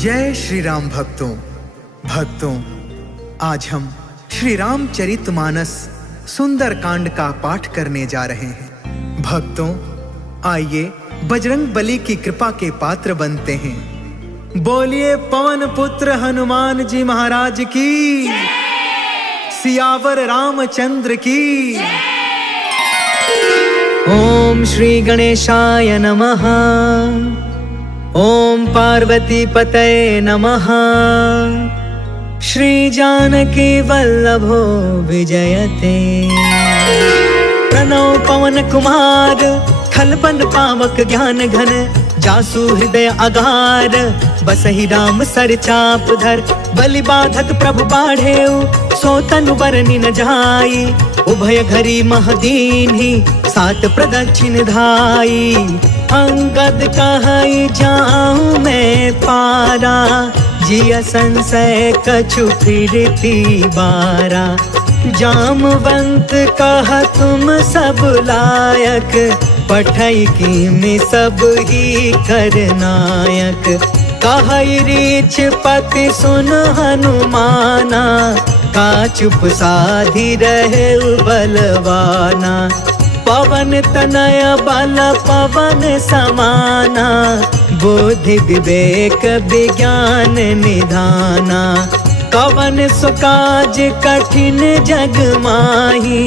जय श्री राम भक्तों, आज हम श्री रामचरितमानस सुंदर कांड का पाठ करने जा रहे हैं। भक्तों, आइए बजरंग बली की कृपा के पात्र बनते हैं। बोलिए पवन पुत्र हनुमान जी महाराज की, सियावर रामचंद्र की। ओम श्री गणेशाय नमः। ओम पार्वती पतये नमः। श्री जानकी वल्लभो विजयते। प्रणव पवन कुमार, खलबन पावक ज्ञान घन। जासु हृदय अगार, बसहि राम सर चाप धर। बलि बाधक प्रभु बाढ़ेउ, सो तनु बरनि न जाई। उभय घरी महदीन्हि, सात प्रदक्षिण धाई। अंगद कहई जाऊं मैं पारा, जिया संशय कछु फिरती बारा। जामवंत कह तुम सब लायक, पठई की में सब ही करनायक। कहई रीछ पति सुन हनुमाना, का चुप साधी रहे बलवाना। पवन तनय बल पवन समाना, बुद्धि विवेक विज्ञान निधाना। कवन सुकाज कठिन जग माही,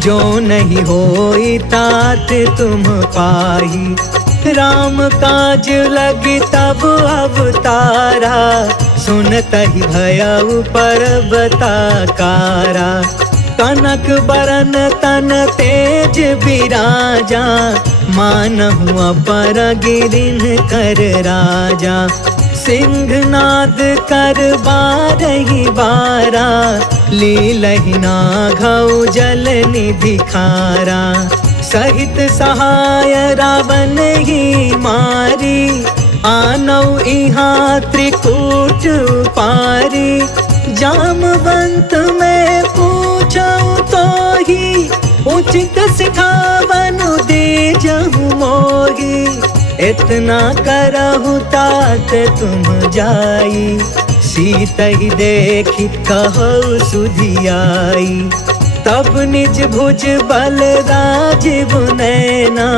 जो नहीं होई तात तुम पाही। राम काज लगी तब अवतारा, सुनतहि भयउ पर्वताकारा। कनक बरन तन तेज बिराजा, मानहु अपर गिरिन कर राजा। सिंहनाद कर बारहि बारा, लीलहि नाघउ जल निधि खारा। सहित सहाय रावण ही मारी, आनौ इहाँ त्रिकूट पारी। जामवंत में पूछऊं तो ही, उचित सिखावन दे जहु मोही। इतना करहु तात तुम जाई, सीतहि देखी कहु सुधियाई। तब निज भुज बल राजीव नैना,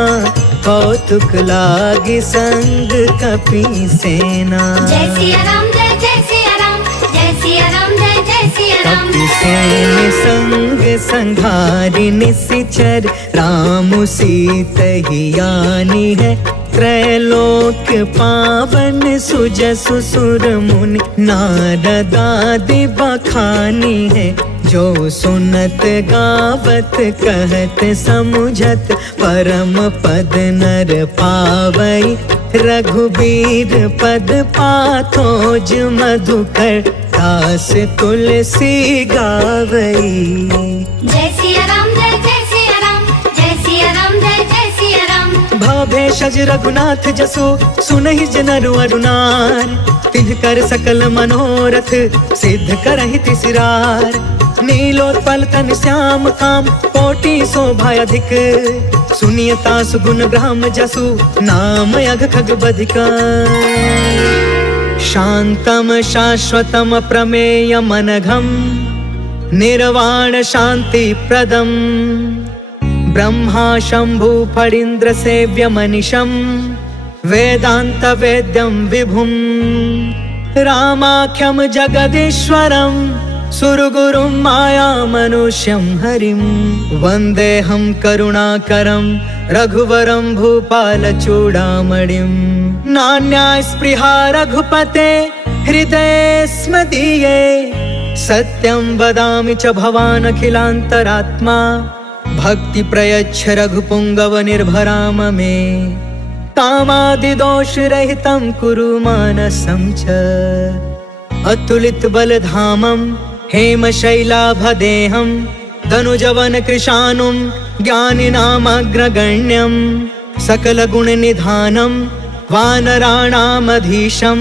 कौतुक लागी संग कपि सेना। जय सिया राम, जय जय सिया राम, जय सिया राम, जय जय सिया राम। कपि सेन संग संघारि निशिचर, राम सीतहि आनी है। त्रैलोक पावन सुजसु सुर मुनि, नारद आदि बखानी है। जो सुनत गावत कहत समुझत, परम पद नर पावई। रघुबीर पद पाथोज मधुकर, दास तुलसी गावई। जय सिया राम, जय जय सिया राम, जय सिया राम, जय जय सिया राम। भवभेषज रघुनाथ जसु, सुनहि जनरु अरुनार। तिन्ह कर सकल मनोरथ, सिद्ध करहि तिसिरार। नीलोत्पल तन श्याम काम, कोटि शोभा अधिक। सुनियता सुगुण ग्राम जसु, नाम अघ खग बधिका। शांतम शाश्वतम प्रमेय मनघम, निर्वाण शांति प्रदम। ब्रह्मा शंभु फणीन्द्र सेव्य मनिषम, वेदांत वेद्यम विभुम। रामाख्यम जगदीश्वरम, सुरगुरुं माया मनुष्यं हरिं। वन्देऽहं करुणाकरं, रघुवरं भूपाल चूडामणिं। नान्या स्पृहा रघुपते, हृदये स्मदीये। सत्यं वदामि च भवान् अखिलान्तरात्मा, भक्ति प्रयच्छ रघुपुङ्गव निर्भराम मे। कामादिदोष रहितं कुरु मानसं च, अतुलित बलधामं हेमशैलाभदेहं। तनुजवन कृशानुं, ज्ञानिनामग्रगण्यं। सकलगुणनिधानं, वानराणामधीशं।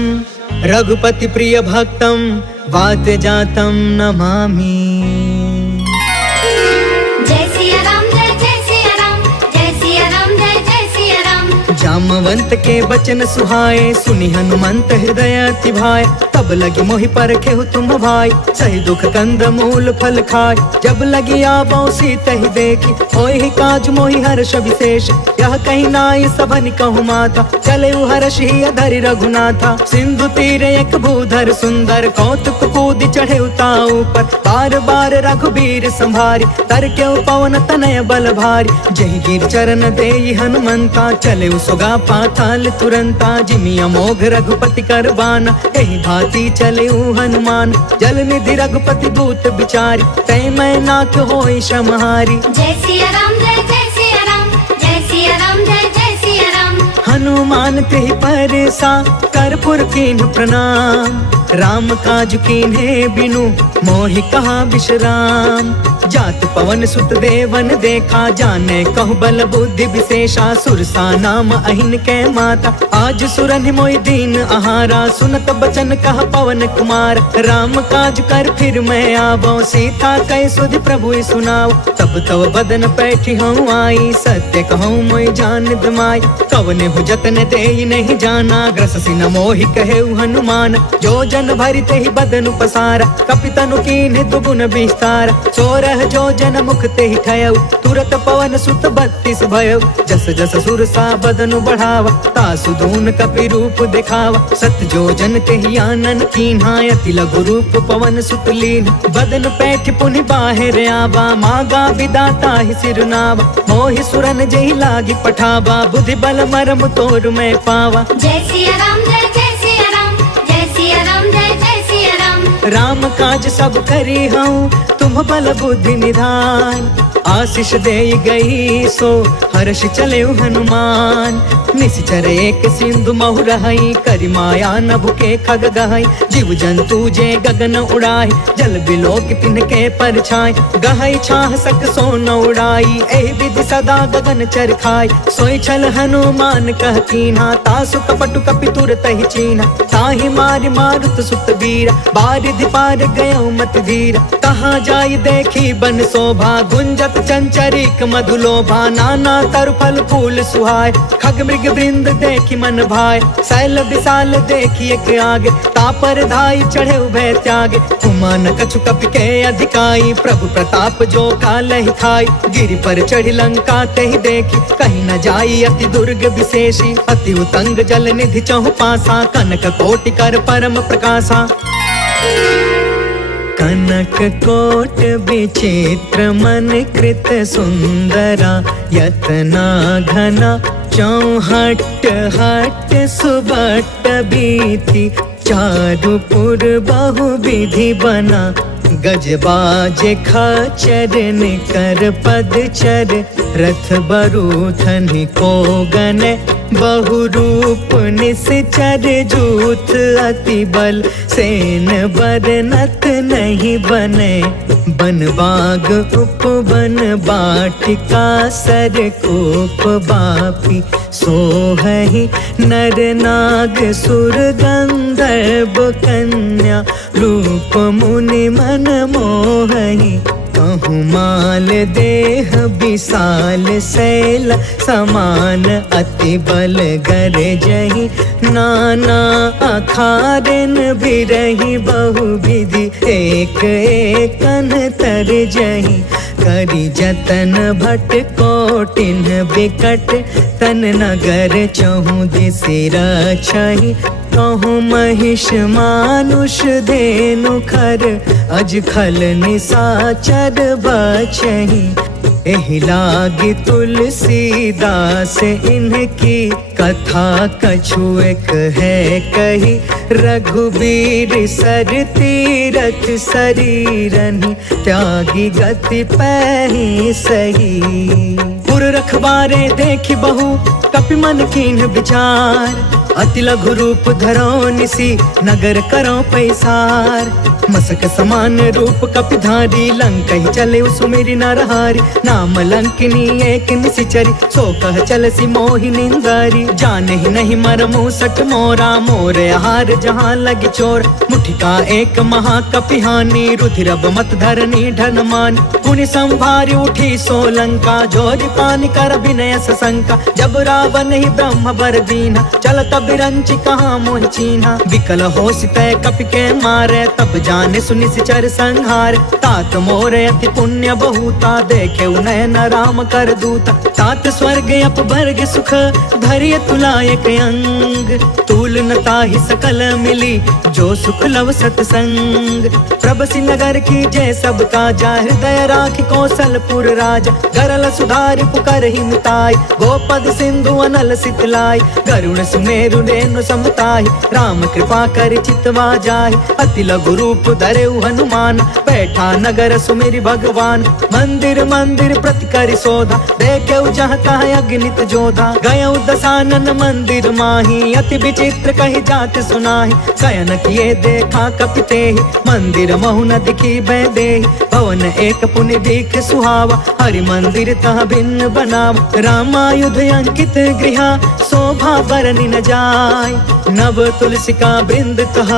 रघुपति प्रिय भक्तं, वातजातं नमामि। जय सिया राम, जय जय सिया राम, जय सिया राम, जय जय सिया राम। जामवंत के बचन सुहाए, सुनि हनुमंत हृदय अति भाए। तब लगी मोहि परखेहु तुम भाई, सही दुख कंद मूल फल खाय। जब लगी आबो सीतहि देखी, होहि काज मोहि हर्ष विशेष। यह कहीं नाई सबनि कहु माथा, चले हर्ष ही अधरि रघुनाथा। सिंधु तीर एक भूधर सुंदर, कौतुक कूद चढ़े उताऊ पर। बार बार रघुबीर संभारी, तर के पवन तनय बल भारी। जहि गिर चरण देई हनुमंता, चले सुगा पाताल तुरंता। जिमि अमोघ रघुपति करबाना, एहि भांति चले हनुमान। जल निधि रघुपति दूत बिचारी, तै मैं नाथ होई समहारी। जय सिया राम जय सिया राम, जय सिया राम जय सिया राम। हनुमान तेहि परसा, कर्पूर कीन्ह प्रणाम। राम काज कीन्हे बिनु, मोहि कहा विश्राम। जात पवन सुत देवन देखा, जाने कहु बल बुद्धि विशेषा। सुरसा नाम अहिन के माता, आज सुरनि मोहि दीन आहारा। सुनत बचन कह पवन कुमार, राम काज कर फिर मैं आवो। सीता कै सुधि प्रभु सुनाओ, तब तव बदन पैठी हूँ आई। सत्य कहूँ मोहि जान दमाई, कवने हु जतन देहि नहीं जाना। ग्रससि न मोहि कहे हनुमान, जो जन भरि तेहि बदन पसारा। कपितनु कीन्ह दुगुन विस्तार, सोरह जो जन मुख तेहि ठयउ। तुरत पवन सुत 32 भयउ, जस जस सुरसा बदनु बढ़ावा। तासु दून कपि रूप दिखावा, सत जो जन तेहि आनन कीन्हा। अति लघु रूप पवन सुत लीन, बदन पैठ पुनि बाहिर आवा। मागा विदाता ही सिरनावा, मोहि सुरन जेहि लागी पठावा। बुद्धि बल मरम तोर मैं पावा। जय सिया राम जय सिया राम, जय सिया राम जय सिया राम। राम काज सब करी हूँ, तुम बल बुद्धि निधान। आशीष दे गई सो, हर्ष चले हनुमान। निश्चर एक सिंधु महु रहई, करि माया नभु के खग गहई। जीव जंतु जे गगन उड़ाई, जल बिलोक तिनके परछाई। गहई छाह सक सो न उड़ाई, एहि विधि सदा गगन चर खाई। सोई छल हनुमान कह कीन्हा, तासु कपटु कपि तुरत ही चीन्हा। ताहि मारि मारुत सुत वीरा, बारिधि पार गयो मत धीरा। कहाँ जाई देखी बन शोभा, गुंजत चंचरिक मधुलोभा। नाना तरु फल फूल सुहाय, खग मृग वृंद देखी मन भाय। शैल विशाल देखी एक आगे, तापर धाई चढ़े उभय त्यागे। उमान कछु कपि के अधिकाई, प्रभु प्रताप जो कालहि खाई। गिरि पर चढ़ी लंका तेहि देखी, कहीं न जाई अति दुर्ग विशेषी। अति उतंग जल निधि चहु पासा, कनक कोटि कर परम प्रकाशा। कनक कोट विचित्र मन कृत सुंदरा। यतना घना चौहट हट सुबट बीती। चारुपुर बहु विधि बना, गजबाज खचर निकर पदचर। रथ बरूथन को गन, बहु रूप निश्चर। जूथ अति बल, सेन बरनत नहीं बने। बन बाग उपवन बाटिका, सर कोप बापी। सोहहि नर नाग सुर गंधर्व कन्या। रूप मुनि मन मोहहि, कहूँ माल देह विशाल। शैल समान अति बल गरजहि, नाना अखारन बिरहि। बहु विधि एक एकन तरजहि। करि जतन भट कोटिन बिकट, तन नगर चहु दिसि रछहि। कहूँ महिष मानुष धेनु खर, अज खल निसाचर बचहि। एहि लागी तुलसीदास इनकी, कथा कछु एक है कही। रघुबीर सर तीरथ शरीरनि, त्यागी गति पैहि सही। पुर रखवारे देखि बहु, कपि मन कीन्ह विचार। अति लघु रूप धरो निसी, नगर करो पैसार। मसक समान रूप कपिधारी, लंकहि चले सुमिरि नरहारी। नाम लंकिनी एक निशिचरी, सो कह चलसी मोहि निंदारी। जानहि नहीं मरमु सठ मोरा, मोर आहार जहाँ लग चोर। मुठिका एक महाकपिहानी, रुधिरब मत धरनी ढन मान। पुनि संभारी उठी सो लंका, जोरि पान कर विनय सशंका, जब रावण ही ब्रह्म बर दीना, चलत बिरंच कहाँ मोह चीन्हा। विकल हो सितय कपि के मारे, तब जाने सुनि सिचर संहार। तात मोरे अति पुण्य बहुता, देखे नयन राम कर दूता। तात स्वर्ग अपवर्ग सुख, धैर्य तुलायक अंग। तूल न ताहि सकल मिली, जो सुख लव सतसंग। प्रभसि नगर की जय सब काजा, हृदय राखि कौशलपुर राजा। गरल सुधारि पुकर ही मिताई, गोपद सिंधु अनल सितलाई। गरुण सुमेरु रेणु समताहि, राम कृपा कर चितवा जाहि। अति लघु रूप धरेउ हनुमान, बैठा नगर सुमिरि भगवान। मंदिर मंदिर प्रति करि सोधा, देखेउ जहाँ तहाँ अगणित जोधा। गयउ दसानन मंदिर माही, अति विचित्र कहि जात सुनाहि। शयन किए देखा कपि तेहि, मंदिर महु न दिखी बैदेहि। भवन एक पुनि दीख सुहावा, हरि मंदिर तह भिन्न बनावा। रामायुध अंकित गृहा, शोभा बरनि न जाय। नव तुलसिका बृंद तह,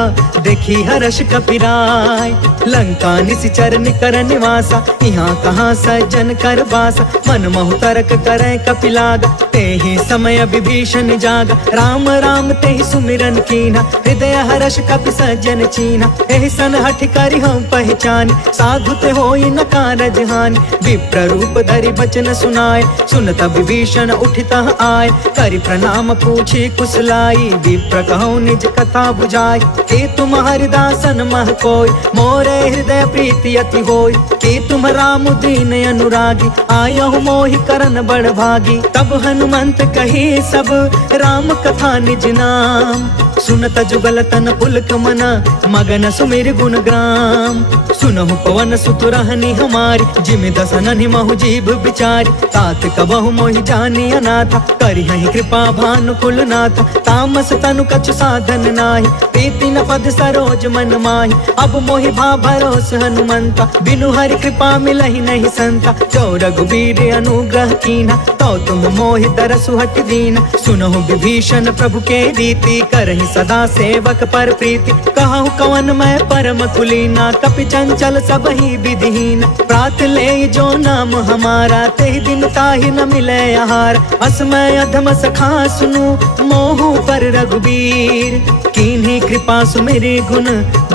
देखी हर्ष कपिराय। लंका निशिचर निकर निवासा, यहाँ कहाँ सज्जन कर बासा। मन महु तर्क करे कपिलागा, तेहि समय विभीषण जागा। राम राम तेहि सुमिरन कीन्हा, हृदय हर्ष कपि सज्जन चीन्हा। एहि सन हठि करि हम पहचानी, साधु ते होई न कारज हानि। विप्र रूप धरि बचन सुनाए, सुनत विभीषण उठितः आए। करि प्रणाम पूछी कुशलाई, विप्र कहौ निज कथा बुझाई। कि तुम हरिदासन मह कोय, मोरे हृदय प्रीति अति होय। कि तुम राम दीन अनुरागी, आयहु मोहि करन बड़ भागी। तब हनुमंत कही सब, राम कथा निज नाम। सुनत जुगल तन पुलक मन, मगन सुमिर गुण ग्राम। सुनहु पवन सुत रहनी हमारी, जिमि दसन महु जीव बिचारी। तात कबहु मोहि जानी अनाथा, करिहहि कृपा भानुकुल नाथा। तामस तनु कछु साधन नाही, प्रीति न पद सरोज मन माही। अब मोहि भा भरोस हनुमंता, बिनु हरि कृपा मिलहि नहीं संता। जो रघुबीर अनुग्रह कीन्हा, तो तुम मोहि तरसु हट दीना। सुनहु विभीषण प्रभु के रीति, करहि सदा सेवक पर प्रीति। कहु कवन मैं परम कुलीना, कपि चंचल सबहि विधिहीन। प्रात ले जो नाम हमारा, तेहि दिन ताहि न मिले आहार। असमय अधम सखा सुनु, मोहु पर रघुबीर। कीन्ही कृपा सुमिरि गुण,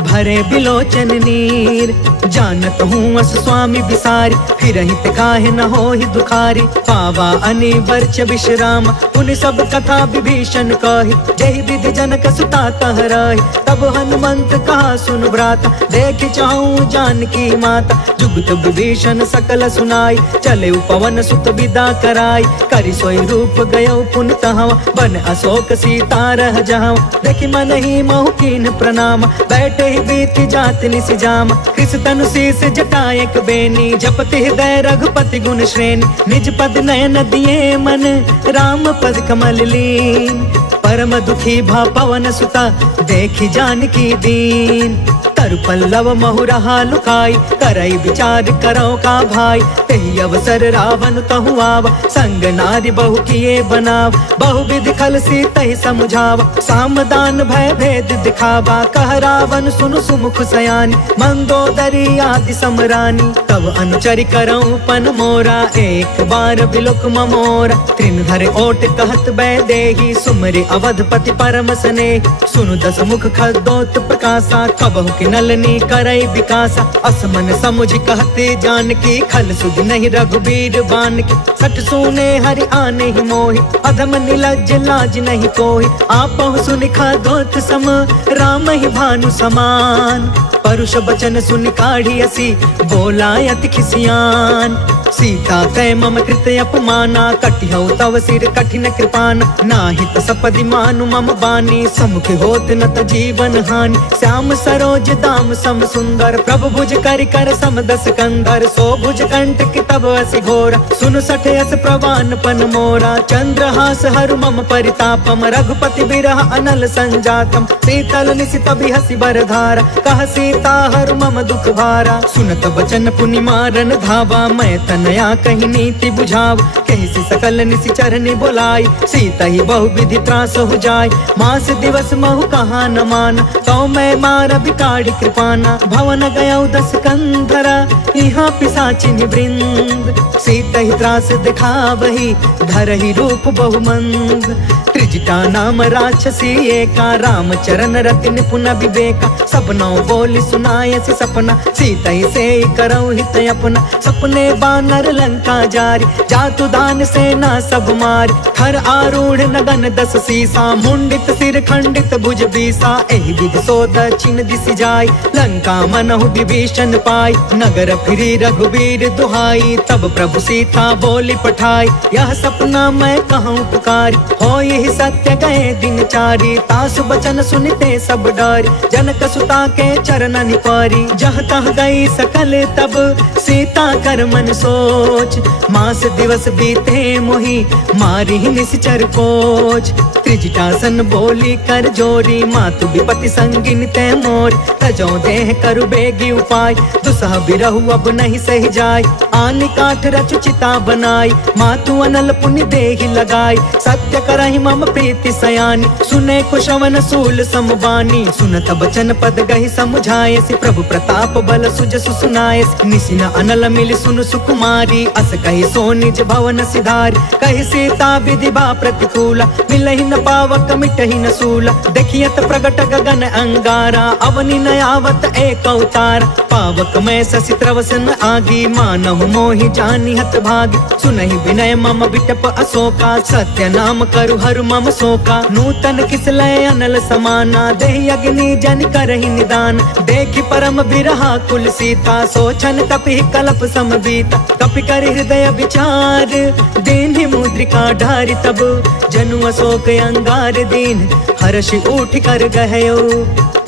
भरे बिलोचन नीर। जानत हूँ अस स्वामी बिसारी, फिरहित काहे न होहि दुखारी। पावा अनिवर्च विश्राम, उन सब कथा विभीषण कही। जहि विधि जनक सुता तह रही, तब हनुमंत कहा सुन भ्राता। देख चाहूँ जानकी माता, जुगत विभीषण सकल सुनाई। चले पवन सुत विदा कराई, करि सोई रूप गयो पुन तहवा। बन अशोक सीता रह जहाँ, देखि मन ही महु कीन प्रणाम। बैठे ही बीत जात निस जाम, कृष तनु शीस जटायक बेनी। जपति हृदय रघुपति गुण श्रेणी, निज पद नयन दिए मन, राम पद कमल लीन। परम दुखी भा पवन सुता, देखि जानकी दीन। तरु पल्लव महु रहा लुकाई, करई विचार करो का भाई। तेहि अवसर रावण तहु आवा, संग नारी बहु किए बनाव। बहु विधि खल सीतहि समुझावा, सामदान भय भेद दिखावा। कह रावण सुनु सुमुख सयानी, मंदोदरी आदि समरानी। तब अनुचरि करऊं पन मोरा, एक बार बिलोक ममोरा। त्रिन धरे ओट कहत बैदेही, सुमरि अवधपति परम स्नेह। सुनु दस मुख खदोत प्रकाशा, कबहु कि नलनी करई विकासा। असमन समुझ कहते जानकी, खल सुध नहीं रघुबीर बानकी। सठ सुने हरि आने ही मोहि, अधम निलज्ज लाज नहीं कोहि। आपहु सुनि खदोत सम, राम ही भानु समान। परुष बचन सुनि काढ़ी असी, बोला अति खिसियान। सीता तय मम कृत अपमाना, कटिहउ तव सिर कठिन कृपाना। नाहित सपदि मानु मम बानी, समुख होत न त जीवन हानि। श्याम सरोज दाम सम सुंदर, प्रभु भुज करि कर सम दस कंधर। सो भुज कंटक तब असि घोरा, सुन सठ यस प्रवान पन मोरा। चंद्रहास हरु मम परितापम, रघुपति बिरह अनल संजातम। शीतल निशित बिहसि बरधारा, कह सीता हरु मम दुख भारा। सुनत बचन पुनि मारन धावा, मैं तन नया कहीं नीति बुझाव, कहीं सी सकल निसी चरनी बोलाई, सीता ही बहु विधि त्रास हो जाय। मास दिवस महु कहा न मान, तो मैं मार बिकाड़ी कृपाना। भवन गया 10 कंधरा, यहाँ पिशाचिन वृंद, सीता ही त्रास दिखावही, धरहि रूप बहुमंद। त्रिजटा नाम राक्षसी एका, राम चरण रति निपुण विवेका। सपनों बोली सुनाय से सपना, सीता ही से करौ हित अपना। सपने बानर लंका जारी, जातु दान सेना सब मारी। हर आरूढ़ नगन 10 सीसा, मुंडित सिर खंडित भुज बीसा। एहि विधि सो दक्षिण दिशि जाय, लंका मनहु विभीषण पाय। नगर फिरी रघुवीर दुहाई, तब प्रभु सीता बोली पठाई। यह सपना मैं कहूँ पुकारी, हो यही सत्य गए दिन चारी। तासु बचन सुनते सब डर, जनक सुता के चरण निपारी। जह तह गई सकल तब, सीता कर मन सोच। मास दिवस बीते मोही, मारी निश्चर कोच। त्रिजटासन बोली कर जोरी, मातु विपति संगिन ते मोर। तजो देह करु बेगी उपाय, दुसह बिरहु अब नहीं सही जाय। आनि काठ रचु चिता बनाई, मातु अनल पुण्य देहि लगाई। सत्य करहि मम प्रीति सयानी, सुने कुशवन सूल समबानी। सुनत बचन पद गहि समझाए, से प्रभु प्रताप बल सुजसु सुनाए। निसिन अनल मिल सुनु सुकुमारी, अस कहि सो निज भवन सिधारी। कहि सीता विधि बा प्रतिकूला, मिलहि न पावक मिटहि न सूला। देखियत प्रगट गगन अंगारा, अवनि न आवत एक अवतार। पावक में शशि त्रवसन आगी, मानहु मोहि जानि हत भागी। सुनहि विनय मम बिटप अशोका, सत्य नाम करु हरु मम शोका। नूतन किसलय अनल समाना, देहि अग्नि जन करहि निदान। देखि परम बिरहा कुल सीता, सोचन कपि कलप समबीता। कपि कर हृदय विचार, दीन्हि मुद्रिका ढारि तब। जनु अशोक अंगार दीन, हर्षि उठ कर गहयो।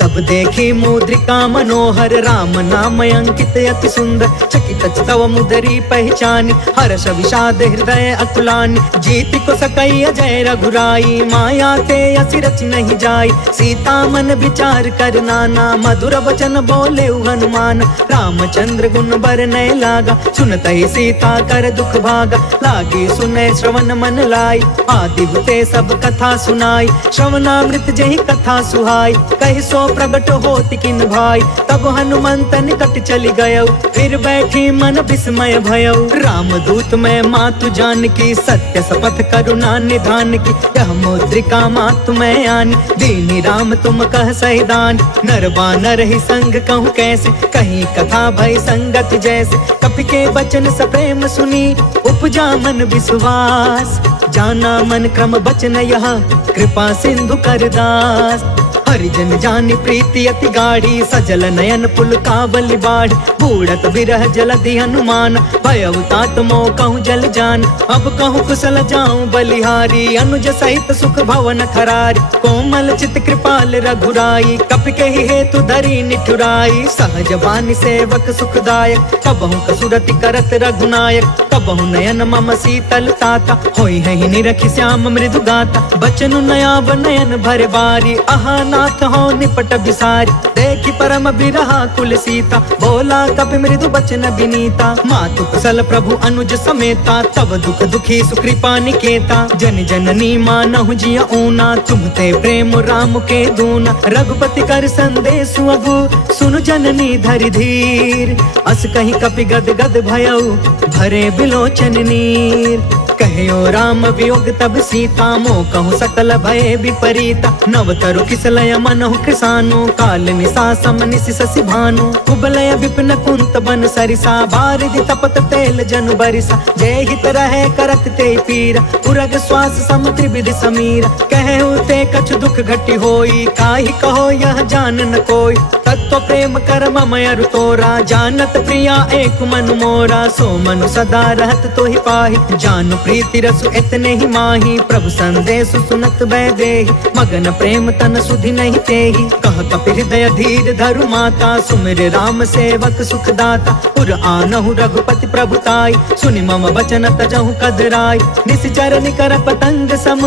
तब देखी मुद्रिका मनोहर, राम नाम अंकित अति सुंदर। चकित तव मुदरी पहचानी, हर्ष विषाद हृदय अकुलानी। जीति को सकई अजय रघुराई, माया ते असि रचि नहीं जाई। सीता मन विचार कर नाना, मधुर वचन बोले हनुमान। रामचंद्र गुण बरनय लागा, सुनतहि सीता कर दुख भागा। लागी सुनय श्रवण मन लाई, आदि हुते सब कथा सुनाई। श्रवणामृत जहि कथा सुहाई, कहि सो प्रगट होति किन भाई। तब हनुमंत निकट चली गयो, फिर बैठी मन विस्मय भयो। राम दूत में मातु जान की, सत्य शपथ करुणा निधान की। यह मुद्रिका मातु में आनी, दीनी राम तुम कह सही दान। नर बानर ही संग कहूँ कैसे, कहीं कथा भय संगत जैसे। कपि के बचन सप्रेम सुनी, उपजा मन विश्वास। जाना मन क्रम बचन यह, कृपा सिंधु कर दास। हरिजन जानि प्रीति अति गाढ़ी, सजल नयन पुल कावली बाढ़। बूढ़त बिरह जलधि हनुमान, भयउ तात मोह कहूँ जल जान। अब कहूँ कुशल जाऊं बलिहारी, अनुज सहित सुख भवन खरारी। कोमल चित कृपाल रघुराई, कपि के हेतु धरी निठुराई। सहज बानी सेवक सुखदायक, कबहु कसुरति करत रघुनायक। कबहु नयन मम शीतल ताता, होई है निरखि श्याम मृदु गाता। बचनु नयाब नयन भर बारी, आहा नाथ हो निपट बिसारी। देखि परम बिरहा कुल सीता, बोला कपि मृदु बचन विनीता। मातु कुशल प्रभु अनुज समेता, तब दुख दुखी सुकृपा निकेता। जन जननी मानहु जिया ऊना, तुम्हते प्रेम राम के दूना। रघुपति कर संदेशु अगु, सुनु जननी धरि धीर। अस कहीं कपि गद गद भयउ, भरे बिलोचन नीर। कहो राम वियोग तब सीता, मोह कहूँ सकल भय विपरीता। नव तरु किसलय मनहु कृसानु, काल निशा सम निशि शशि भानु। कुबलय विपिन कुंत बन सरिसा, बारिधि तपत तेल जनु बरिसा। जय हित रहे करत ते पीरा, उरग श्वास सम त्रिविधि समीरा। कहु ते कछु दुख घटी होई, काहि कहो यह जान न कोई। तत्व प्रेम कर मम अरु तोरा, जानत प्रिया एक मनु मोरा। सो मनु सदा रहत तो ही पाहि, जानु प्रीति रसु इतने ही माही। प्रभु संदेश सुनत बै देहि, मगन प्रेम तन सुधि नहीं तेहि। कह कपि हृदय धीर धरु माता, सुमिर राम सेवक सुखदाता। पुर आनहु रघुपति प्रभुताई, सुनि मम बचन तजहु कदराई। निश्चर निकर पतंग सम,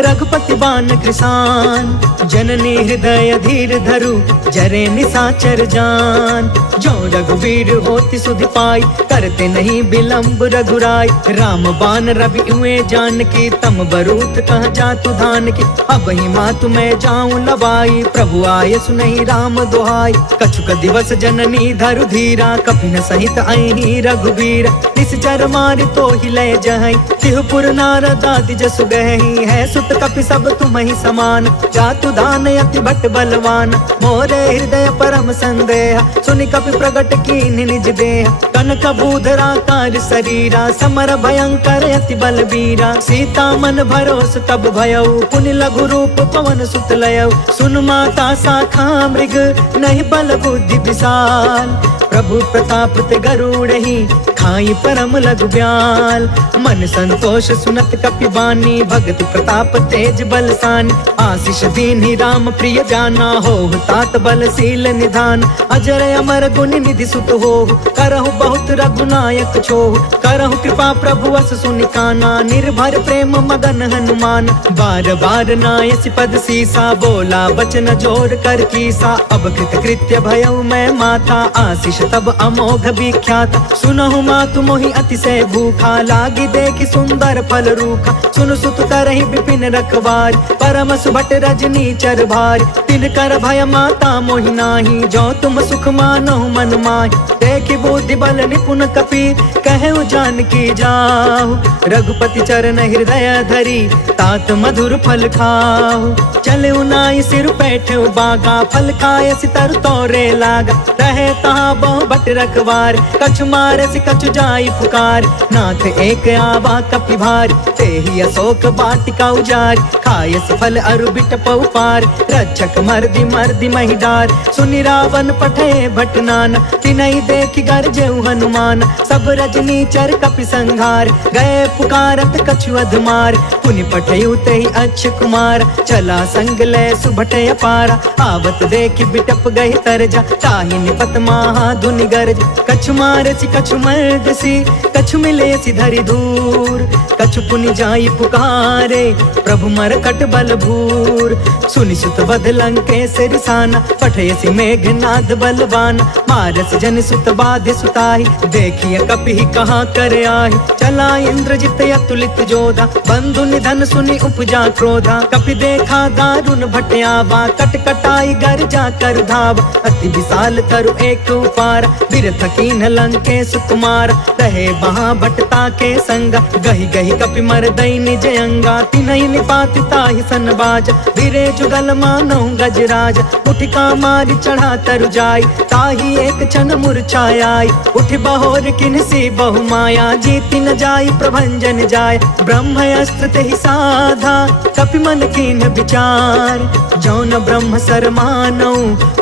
रघुपति बान कृसान। जननी हृदय धीर धरु, जरे निशाचर निशाचर जान। जो रघुवीर होति सुधि पाई, करते नहीं विलंब रघुराई। राम बान रवि हुए जान की, तम बरूत कह जातु धान की। अब ही मातु मैं जाऊं लवाई, प्रभु आय सुनहि राम दुहाई। कछुक दिवस जननी धरु धीरा, कपिन सहित अहि रघुवीर। निश्चर मारि तो ही लय जहई, तिहुपुर नारद आदि जसु गहई। है सुत कपि सब तुम्हि समान, जातु दान अति भट बलवान। मोरे हृदय परम संदेह, सुनि कपि प्रगट कीन्हि निज देह। कनक बूधरा कार शरीरा, समर भयंकर अति बलबीरा। सीता मन भरोस तब भयउ, पुनि लघु रूप पवन सुत लयउ। सुन माता शाखा मृग, नहीं बल बुद्धि विशाल। प्रभु प्रताप ते गरुड़हि, खाई परम लघु ब्याल। मन संतोष सुनत कपि बानी, भगति प्रताप तेज बलसानी। आशीष दीन्हि राम प्रिय जाना, होहु तात बलशील निधान। अजर अमर गुण निधि सुत होहु, करहु बहुत रघुनायक छोहु। करहु कृपा प्रभु अस सुनि काना, निर्भर प्रेम मगन हनुमान। बार बार नायसि पद सीसा, बोला बचन जोर कर कीसा। अब कृत कृत्य भयउ मैं माता, आशीष तब अमोघ विख्यात। सुनहु मातु मोहि अतिशय भूखा, लागी देखि सुंदर फल रूखा। सुन सुत करहि विपिन रखवार, परम सुभट रजनी चर भार। तिन कर भय माता मोहि नाही, जो तुम सुख मानहु मन माहि। देखि बुद्धि बल निपुण कपि, कहु जानकी जाहु। रघुपति चरण हृदय धरी, तात मधुर फल खाहु। चले नाई सिर बैठे बागा, फल खाए सितर तोरे लागा। रहे तहाँ बहु भट रखवार, कछु मारे से कछु जाई पुकार। नाथ एक आवा कपि भार, तेहि अशोक वाटिका उजारी। खायस फल अरु बिटपउ पार, रक्षक मर्दि मर्दि महि डार। सुनि रावण पठे भट नाना, तिनहि देखि गरजेउ हनुमान। सब रजनी चर कपि संघार, गए पुकारत कछु अधमार। पुनि पठेउ तेहि अक्ष कुमार, चला संग लय सुभट अपारा। आवत देखि बिटप गहि तरजा, ताहि निपत महा धुनि गरज। कछु मारसि कछु मर्दसि, कछु मिलेसि धरि दूर। कछु पुनि जाई पुकारे, प्रभु मरकट बल भूर। सुनि सुत बध लंकेश रिसाना, पठयसि मेघनाद बलवान। मारस जन सुत बाधि सुताहि, देखिए कपि कहाँ कर आहि। चला इंद्रजित अतुलित जोधा, बंधु निधन सुनि उपजा क्रोधा। कपि देखा दारुण भट आवा, कट कटाई गर जा कर धावा। अति विशाल तरु एक उपार, बिरथ कीन लंकेश कुमार। रहे वहाँ भटता के संगा, गहि गहि कपि मरदई निज अंगा। तिनहि निपाति ताहि सन बाजा, बिरे जुगल मानहु गजराज। उठिका मारि चढ़ा तरु जाई, ताहि एक क्षण मूर्छाई। उठ बहोर किन्सी बहु माया, जीति न जाई प्रभंजन जाय। ब्रह्म अस्त्र तेहि साधा, कपि मन कीन विचार। जौन ब्रह्म सर मानौ,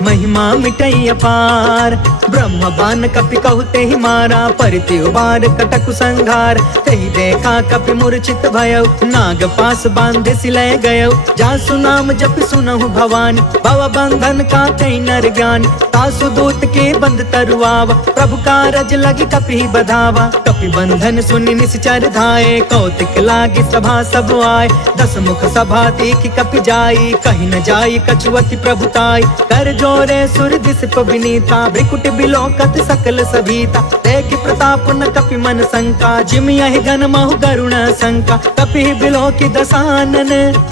महिमा मिटई अपार। ब्रह्म बान कपि कहु तेहि मारा, परिति उबार कटकु संघार। तेहि देखा कपि मूर्छित भयउ, नाग पास बांधे सिलय गयउ। जासु नाम जप सुनहु भवानी, भव बंधन काटई नर ज्ञानी। तासु दूत के बंध तरुआवा, प्रभु कारज लगी कपि बधावा। कपि बंधन सुनि निश्चर धाये, कौतिक लागी सभा सब आए। दस मुख सभा देखि कपि जाई, कहि न जाई कछुअति प्रभुताई। कर जोरे सुर दिसप विनीता, भ्रिकुट बिलोकत सकल सभीता। देखि प्रताप न कपि मन शंका, जिम यहि गन महु गरुण शंका। कपि बिलोकि दसानन,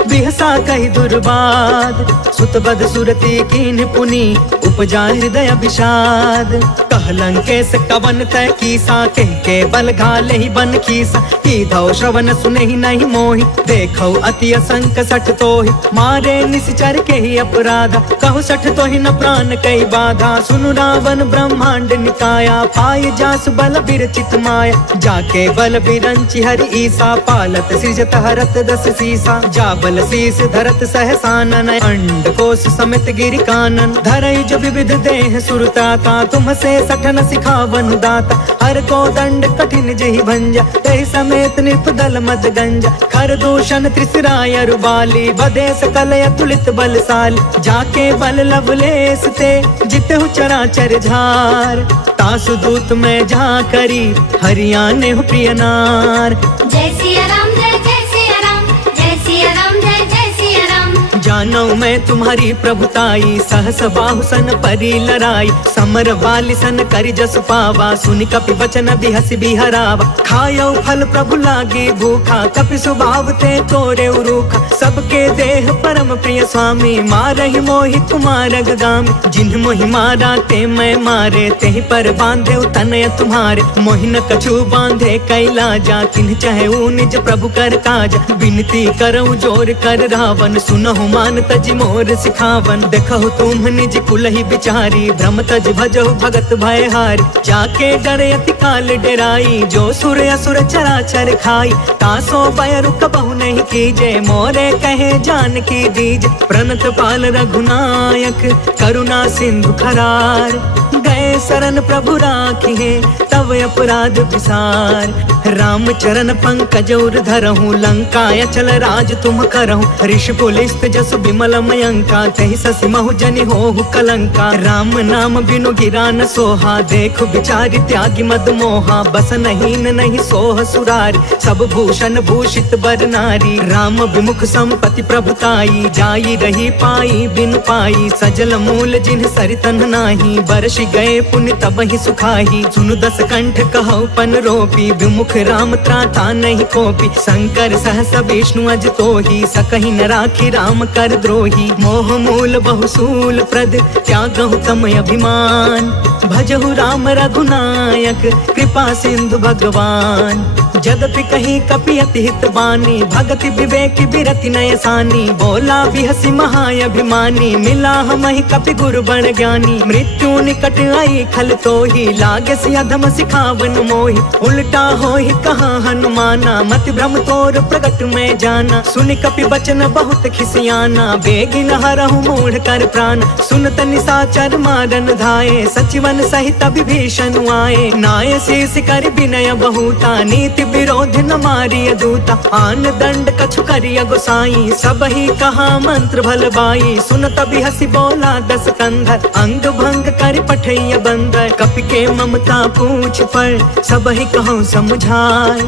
बिहसा कहि दुर्बाद। सुत बध सुरति कीन्ह पुनि, उपजा हृदय विषाद। कह लंकेश कवन तय कीसा, कह के बल घाले ही बन कीसा। कीधौ श्रवण सुनहि नहीं मोहि, देखौ अति असंक सठ तोहि। मारे निश्चर के ही अपराधा, कहु सठ तोहि न प्राण कई बाधा। सुनु रावण ब्रह्मांड निकाया, पाय जासु बल बिरचित माया। जाके बल बिरंचि हरि ईसा, पालत सृजत हरत दस सीसा। जा बल शीस धरत सहसानन, अंड कोश समित गिरि कानन। धरई जो विविध देह सुरताता, तुम से सठन सिखावन दाता। हर को दंड कठिन जहि भंजा, तेहि समेत नृप दल मद गंजा। खर दूषण त्रिसराय रुबाली, बधे सकल अतुलित बलशाली। जाके बल लवलेस ते, जितहु चराचर झार। तासु दूत में जा करी, हरियाणे हो प्रिय नार। जय सिया राम, जय जय सिया राम, जय सिया राम, जय जय सिया राम। जानो मैं तुम्हारी प्रभुताई, सहस बाहु सन परी लड़ाई, समर वाली सन करि जस पावा, सुनि कपि वचन बिहसि बिहरावा। खायो फल प्रभु लागी भूखा, कपि स्वभाव ते तोरे उरूखा, सबके देह परम प्रिय स्वामी, मारहि मोहि कुमार गगामी। जिन्ह मोहि मारा ते मैं मारे, तेहि पर बांधे तनय तुम्हारे, मोहि न कछु बांधे कैलाजा, किन्ह चाहे निज प्रभु कर काज। विनती करऊं जोर कर रावण, सुनहु मान तज मोर सिखावन। देखहु तुम निज कुलहि बिचारी, भ्रम तज भजहु भगत भय हारी। जाके डरे अति काल डेराई, जो सुर असुर चराचर खाई। तासो भय कबहु नहीं कीजे, मोरे कहे जान की दीज। प्रणत पाल रघुनायक, करुणा सिंधु खरार, गए शरण प्रभु राखिए, तब अपराध विसार। राम चरण पंकज उर धरहु, लंका अचल राज तुम करहु। ऋषि पुलिस्त जसु बिमल मयंका, तहि ससि महु जनि होहु कलंका। राम नाम बिनु गिरा न सोहा, देखु बिचारी त्यागी मद मोहा। बस नहीं सोह सुरारी, सब भूषण भूषित बर नारी। राम विमुख संपत्ति प्रभुताई, जाई रही पाई बिनु पाई। सजल मूल जिन्ह सरितन नाही, बरसि गए पुण्य तबहि सुखाही। सुनु दस कंठ कहु पन रोपी, विमुख राम त्राता नहीं कोपी। शंकर सहस विष्णु अज तोही, सकहि न राखी राम कर द्रोही। मोह मूल बहुसूल प्रद, त्यागहु तम अभिमान। भजहु राम रघुनायक, कृपा सिंधु भगवान। जदपि कहीं कपि अति हित बानी, भगति विवेक बिरति नय सानी। बोला बिहसि महाअभिमानी, मिला हमहि कपि गुरु बड़ ज्ञानी। मृत्यु निकट आई खल तोही, लागे सि अधम सिखावन मोही। उल्टा होहि कहा हनुमाना, मति भ्रम तोर प्रगट में जाना। सुनि कपि बचन बहुत खिसियाना, बेगिन हरहु मूढ़ कर प्राण। सुनत निशाचर मारन धाये, सचिवन सहित विभीषण आए। नाय शीस कर विनय बहुता, नीति विरोध न मारिय दूता। आन दंड कछु करिय गोसाई, सबहि कहा मंत्र भल बाई। सुनत बिहसि बोला दस कंधर, अंग भंग कर पठैय बंदर। कपि के ममता पूछ पर, सबहि कहूँ समुझाय।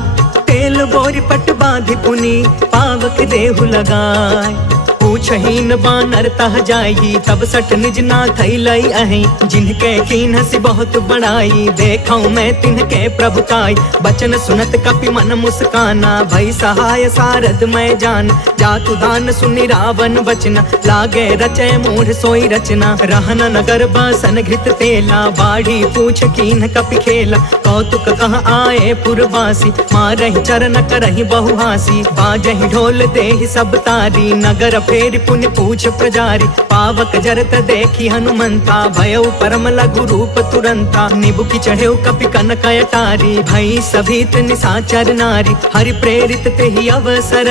तेल बोरी पट बांधि पुनि, पावक देहु लगाय। पूछहीन बानर तह जाई, तब सठ निज नाथ लई अहि। जिनके कीन्हसि बहुत बड़ाई, देखऊं मैं तिनके प्रभुताई। बचन सुनत कपि मन मुस्काना, भई सहाय सारद मैं जान। जातु दान सुनि रावण बचना, लागे रचय मूढ़ सोई रचना। रहन नगर बासन घृत तेला, बाढ़ी पूछ कीन्ह कपि खेला। कौतुक कह आए पुरवासी, मारहि चरण करहि बहुहासी। बाजहि ढोल देहि सब तारी, नगर फेरि पुण्य पूछ प्रजारी। पावक जरत देखी हनुमंता, भयउ परम लघु रूप तुरंता। निबुकि चढ़ेउ कपि कनक अटारी, भई सभीत निशाचर नारी। हरि प्रेरित तेहि अवसर,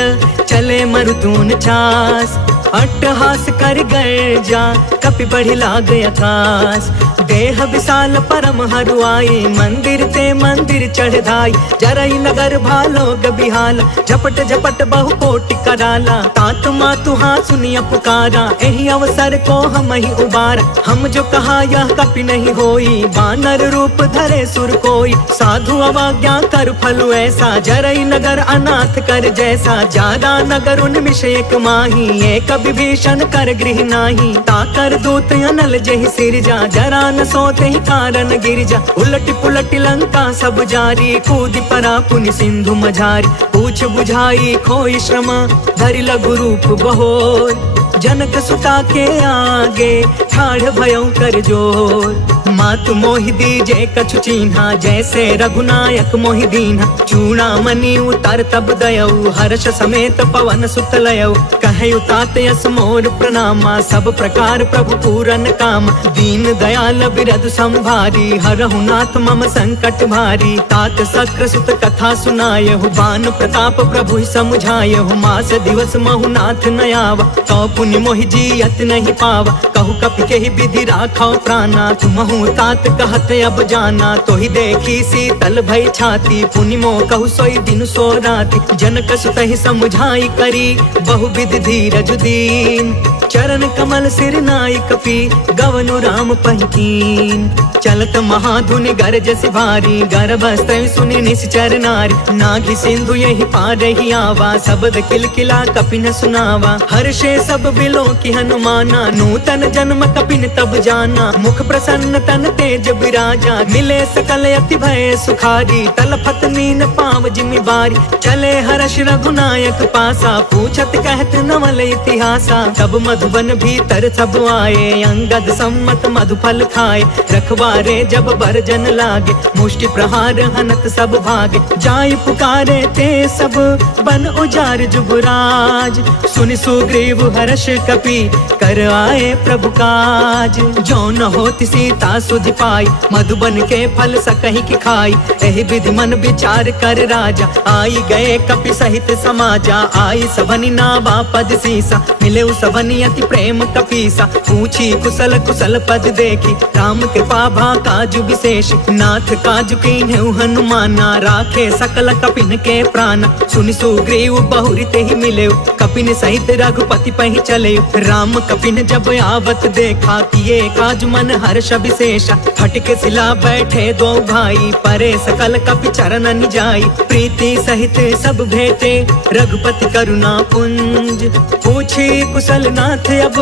चले मरुतून चास। अट्टहास कर गर्जा, कपि बढ़ि लाग आकाश। देह विशाल परम हरुआई, मंदिर ते मंदिर चढ़ धाई। जरई नगर भालोग बिहाला, झपट झपट बहु कोटि कराला। तात मातु हाँ सुनिया पुकारा, एहि अवसर को हम ही उबारा। हम जो कहा यह कपि नहीं होई, बानर रूप धरे सुर कोई। साधु अवज्ञा कर फलु ऐसा, जरई नगर अनाथ कर जैसा। जारा नगर उन्मिष एक माही, एक विभीषण कर गृह नाही। ताकर दूत अनल जहि सिरजा, जरा न सोते ही कारण गिरजा। उलट पुलट लंका सब जारी, कूदि परा पुनि सिंधु मझारी। पूछ बुझाई खोई श्रम, धरि लघु रूप बहोर। जनक सुता के आगे, ठाढ़ भयउ कर जोर। मातु मोहि दीजे कछु चीन्हा, जैसे रघुनायक मोहि दीन्हा। चूड़ामणि उतर तब दयऊ, हर्ष समेत पवन सुत लयऊ। कहयु तात यस मोर प्रणामा, सब प्रकार प्रभु पूरन काम। दीन दयाल बिरधु संभारी, हरहु नाथ मम संकट भारी। तात सक्र सुत कथा सुनायहु, बान प्रताप प्रभु समुझायहु। मास दिवस महु नाथ न आवा, कौ पुनि मोहि जियत नहीं पावा। कहु कपि के ही विधि राखो प्राणा, तुमहु तात कहत अब जाना। तो ही देखी शीतल भई छाती, पुनि मो कहु सोई दिन सो राति। जनक सुत ही समुझाई करी, बहुविध धीरज दीन। चरण कमल सिर नाई कपि, गवनु राम पहिकीन। चलत महाधुनि गरजसि भारी, गर्भस्थ सुनि निश्चर नारी। नाघि सिंधु यही पार ही आवा, शब्द किलकिला कपिन सुनावा। हर्षे सब बिलो की हनुमाना, नूतन जन्म कपिन तब जाना। मुख प्रसन्न तन तेज विराजा, मिले सकल अति भय सुखारी। तलफत नीन पाव जिमि बारी, चले हर्ष रघुनायक पासा। पूछत कहत नवल इतिहासा, तब मधुबन भीतर सब आए। अंगद सम्मत मधुफल खाए, रखवारे जब बरजन लागे। मुष्टि प्रहार हनत सब भागे, जाय पुकारे ते सब बन उजार जुगराज। सुनि सुग्रीव हर्ष कपि, कर आए प्रभु काज। जो न होति सीता सुधि पाई, मधुबन के फल सकहि की खाई। एहि विधि मन विचार कर राजा, आई गए कपि सहित समाजा। आई सबनि नावा पद सीसा, मिले सबनि अति प्रेम कपीसा। पूछी कुशल कुशल पद देखी, राम कृपा भा काजु विशेष। नाथ काजु कीन्हु हनुमाना, राखे सकल कपिन के प्राण। सुनि सुग्रीव बहुरी ते ही मिले, कपिन सहित रघुपति पहि चले। राम कपिन जब आवत देखा, किए काज मन हर्ष विशेषा। फटके सिला बैठे दो भाई, परे सकल कपि चरण जाई। प्रीति सहित सब भेटे, रघुपति करुणा पुंज। पूछी कुशल नाथ अब,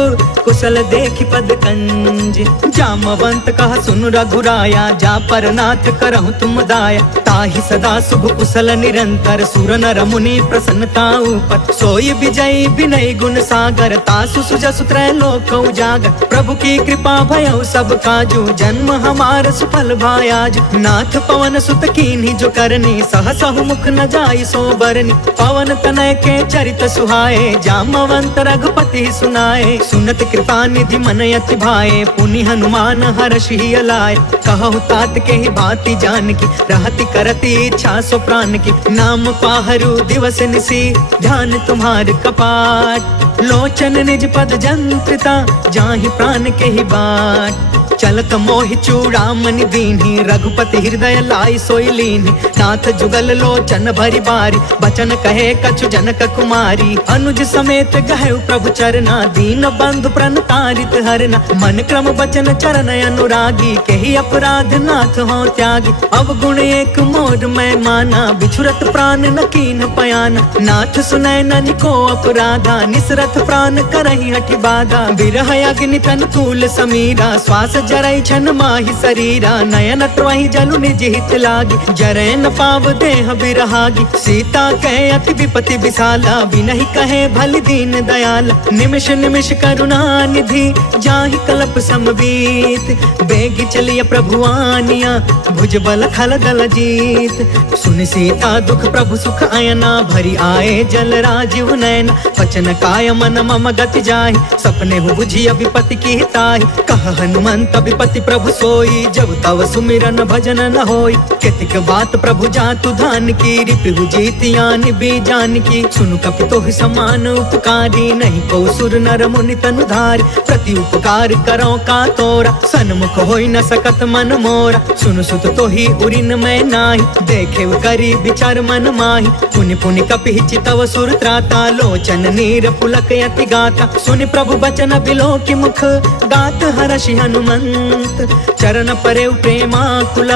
कुशल देखि पद कंज। जामवंत कहा सुन रघुराया, जा पर नाथ करहु तुम दाया। ताहि सदा शुभ कुशल निरंतर, सुर नर मुनि प्रसन्नता ऊपर। सोई विजयी विनय गुण सागर, तासु सुजसु त्रैलोक उजागर। प्रभु की कृपा भयउ सब काजू, जन्म हमार सुफल भायाज। नाथ पवन सुत कीन्ही जो करनी, सहसहु मुख न जाई सो बरनी। पवन तनय के चरित सुहाए, जामवंत रघुपति सुनाए। सुनत कृपा निधि मन अति भाए, पुनि हनुमान हर्षि अलाए। कहु तात के ही भांति जान की, रहति करति इच्छा सो प्राण की। नाम पाहरु दिवस निसी, ध्यान तुम्हार कपाट। लोचन निज पद जंत्रिता, जाहि प्राण के ही बाट। चलत मोहि चूड़ामणि दीन्ही, रघुपति हृदय लाई सोई लीन्ही। नाथ जुगल लोचन भरी बारी, बचन कहे कछु जनक कुमारी। अनुज समेत गहु प्रभु चरना, दीन बंधु प्रण तारित हरना। मन क्रम बचन चरण अनुरागी, केहि अपराध नाथ हो त्यागी। अवगुण एक मोर मैं माना, बिछुरत प्राण न कीन्ह पयाना। नाथ सुनय ननिको अपराधा, निसरथ प्राण करहि हठि बाधा। बिरह अग्नि तन तूल समीरा, श्वास जरई छन माहि शरीरा। नयन त्वहि जलु निज हित लागी, जरै न पाव देह बिरहागी। सीता कहे अति विपति विशाला, बिनहि कहे भल दीन दयाला। निमिष निमिष करुणा निधि, जाहि कल्प समबीत। बेगी चलिय प्रभु आनिया, भुज बल खल दल जीत। सुनि सीता दुख प्रभु सुख अयना, भरी आए जल राजीव नयना। वचन काय मन मम गति जाहि, सपने हु बुझिय विपति की ताहि। कह हनुमंत विपति प्रभु सोई, जब तव सुमिरन भजन न होई। केतिक बात प्रभु जातु धान की, रिपु जीतियानि बीजान की। सुनु कपि तोहि समान उपकारी, नहीं को सुर नर मुनि तनु धारी। प्रति उपकार करो का तोरा, सन्मुख होई न सकत मन मोरा। सुनु सुत तोहि उरिन मैं नाही, देखे करी विचार मन माही। पुनि पुनि कपि चितव सुर त्राता, लोचन नीर पुलक यति गाता। सुनि प्रभु बचन बिलो की मुख, गात हर्षि हनुमंत। चरण परे प्रेमाकुल,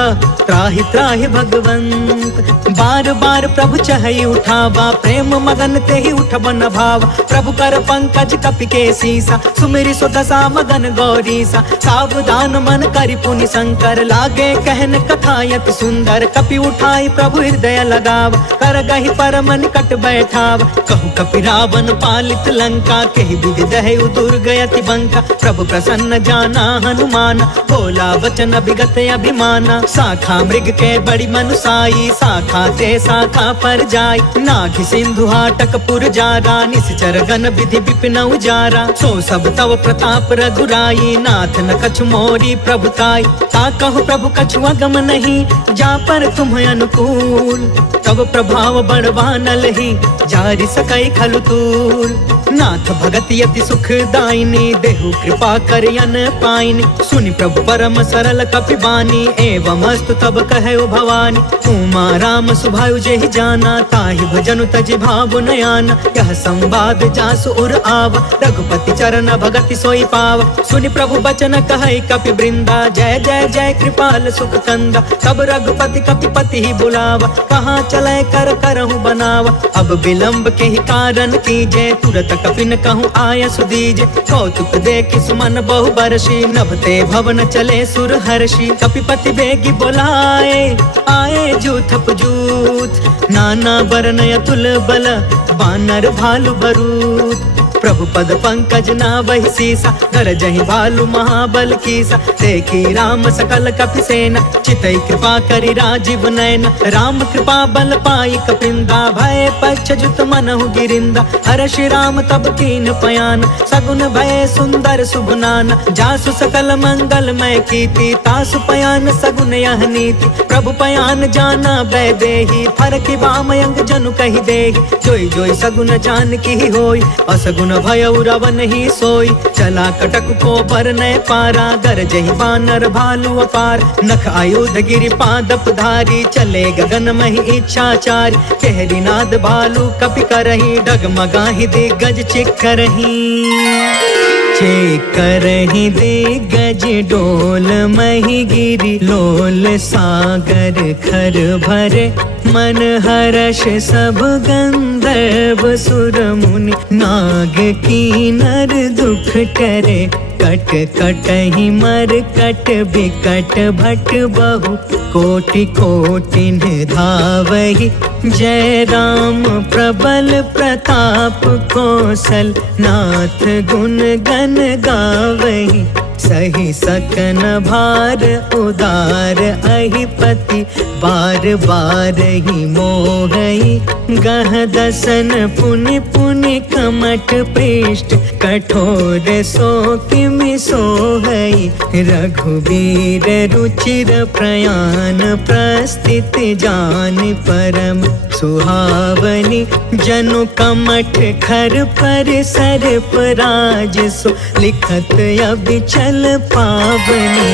त्राहि त्राहि भगवंत। बार बार प्रभु चहई उठावा, प्रेम मगन ते ही उठबन भावा। प्रभु कर पंकज कपि के सीसा, सुमिरि सो दशा मगन गौरीसा। सावधान मन करि पुनि शंकर, लागे कहन कथा यति सुंदर। कपि उठाई प्रभु हृदय लगावा, कर गहि परम निकट बैठावा। कहु कपि रावण पालित लंका, केहि विधि दहु दुर्ग यति बंका। प्रभु प्रसन्न जाना हनुमान, बोला वचन विगत अभिमाना। शाखा मृग के बड़ी मनुसाई, शाखा ते शाखा पर जाई। नाघि सिंधु हाटक पुर जारा, निश्चर गण विधि विपिन उजारा। सो सब तव प्रताप रघुराई, नाथ न कछु मोरी प्रभुताई। ता कहु प्रभु कछु अगम नहीं, जा पर तुम अनुकूल। तब प्रभाव बड़वान लही, जारि सकै खलु तूल। नाथ भगत यति सुख दायिनी, देहु कृपा कृपा करियन पाइन। सुनि प्रभु परम सरल कपि बानी, एवं अस्तु तब कहे भवानी। उमा राम सुभायु जेहि जाना, ताहि भजनु तजि भाव नयाना। यह संवाद जासु उर आवा, रघुपति चरण भगति सोई पावा। सुनि प्रभु बचन कहै कपि वृंदा, जय जय जय कृपाल सुख कंदा। तब रघुपति कपिपति ही बुलावा, कहाँ चले कर करहु बनावा। अब विलंब के ही कारण कीजे, तुरत कपिन कहूँ आय सुदीजे। कौतुक देखि सुमन बहु बरसी, नभते भवन चले सुर हर्षि। कपिपति बेगी बोलाए, आए जूथप जूथ। नाना बरन अतुल बल, बानर भालु बरूथ। प्रभु पद पंकज नावहि सीसा, गरजहि भालु महाबल कीसा। देखी राम सकल कपि सेना, चितई कृपा करि राजीव नयना। राम कृपा बल पाई कपिंदा, भय पश्चात मनहु गिरिंदा। हर्षि राम तब कीन पयान, सगुन भय सुंदर शुभ नाना। जासु सकल मंगल मय कीर्ति, तासु पयान सगुन यह नीति। प्रभु पयान जाना बै देहि, फरकि बामयंग जनु कहि देहि। जोई जोई सगुन जान की होई, असगुन भयउ रावण ही सोई। चला कटक को बरनय पारा, गरजहि बानर भालु अपार। नख आयुध गिरि पादप धारी, चले गगन महि इच्छाचारी। केहरी नाद भालु कपि करही, डगमगाहि दिग्गज चिक्करही। चेकरहि दिग्गज डोल महि गिरि, लोल सागर खर भरे। मन हर्ष सब गंधर्व सुर मुनि, नाग कीनर दुख टरे। कट कटहि मर कट बिकट भट बहु, कोटि कोटि धावहि। जय राम प्रबल प्रताप कौशल, नाथ गुण गण गावहि। सही सकन भार उदार अहिपति, बार बार ही मोहई। गह दसन पुनि पुनि कमठ पृष्ठ, कठोर सो किमि सोहई। रघुवीर रुचिर प्रयाण, प्रस्थित जान परम सुहावनी। जनु कमठ खर पर सर्प राज सो, लिखत अबिचल पावनी।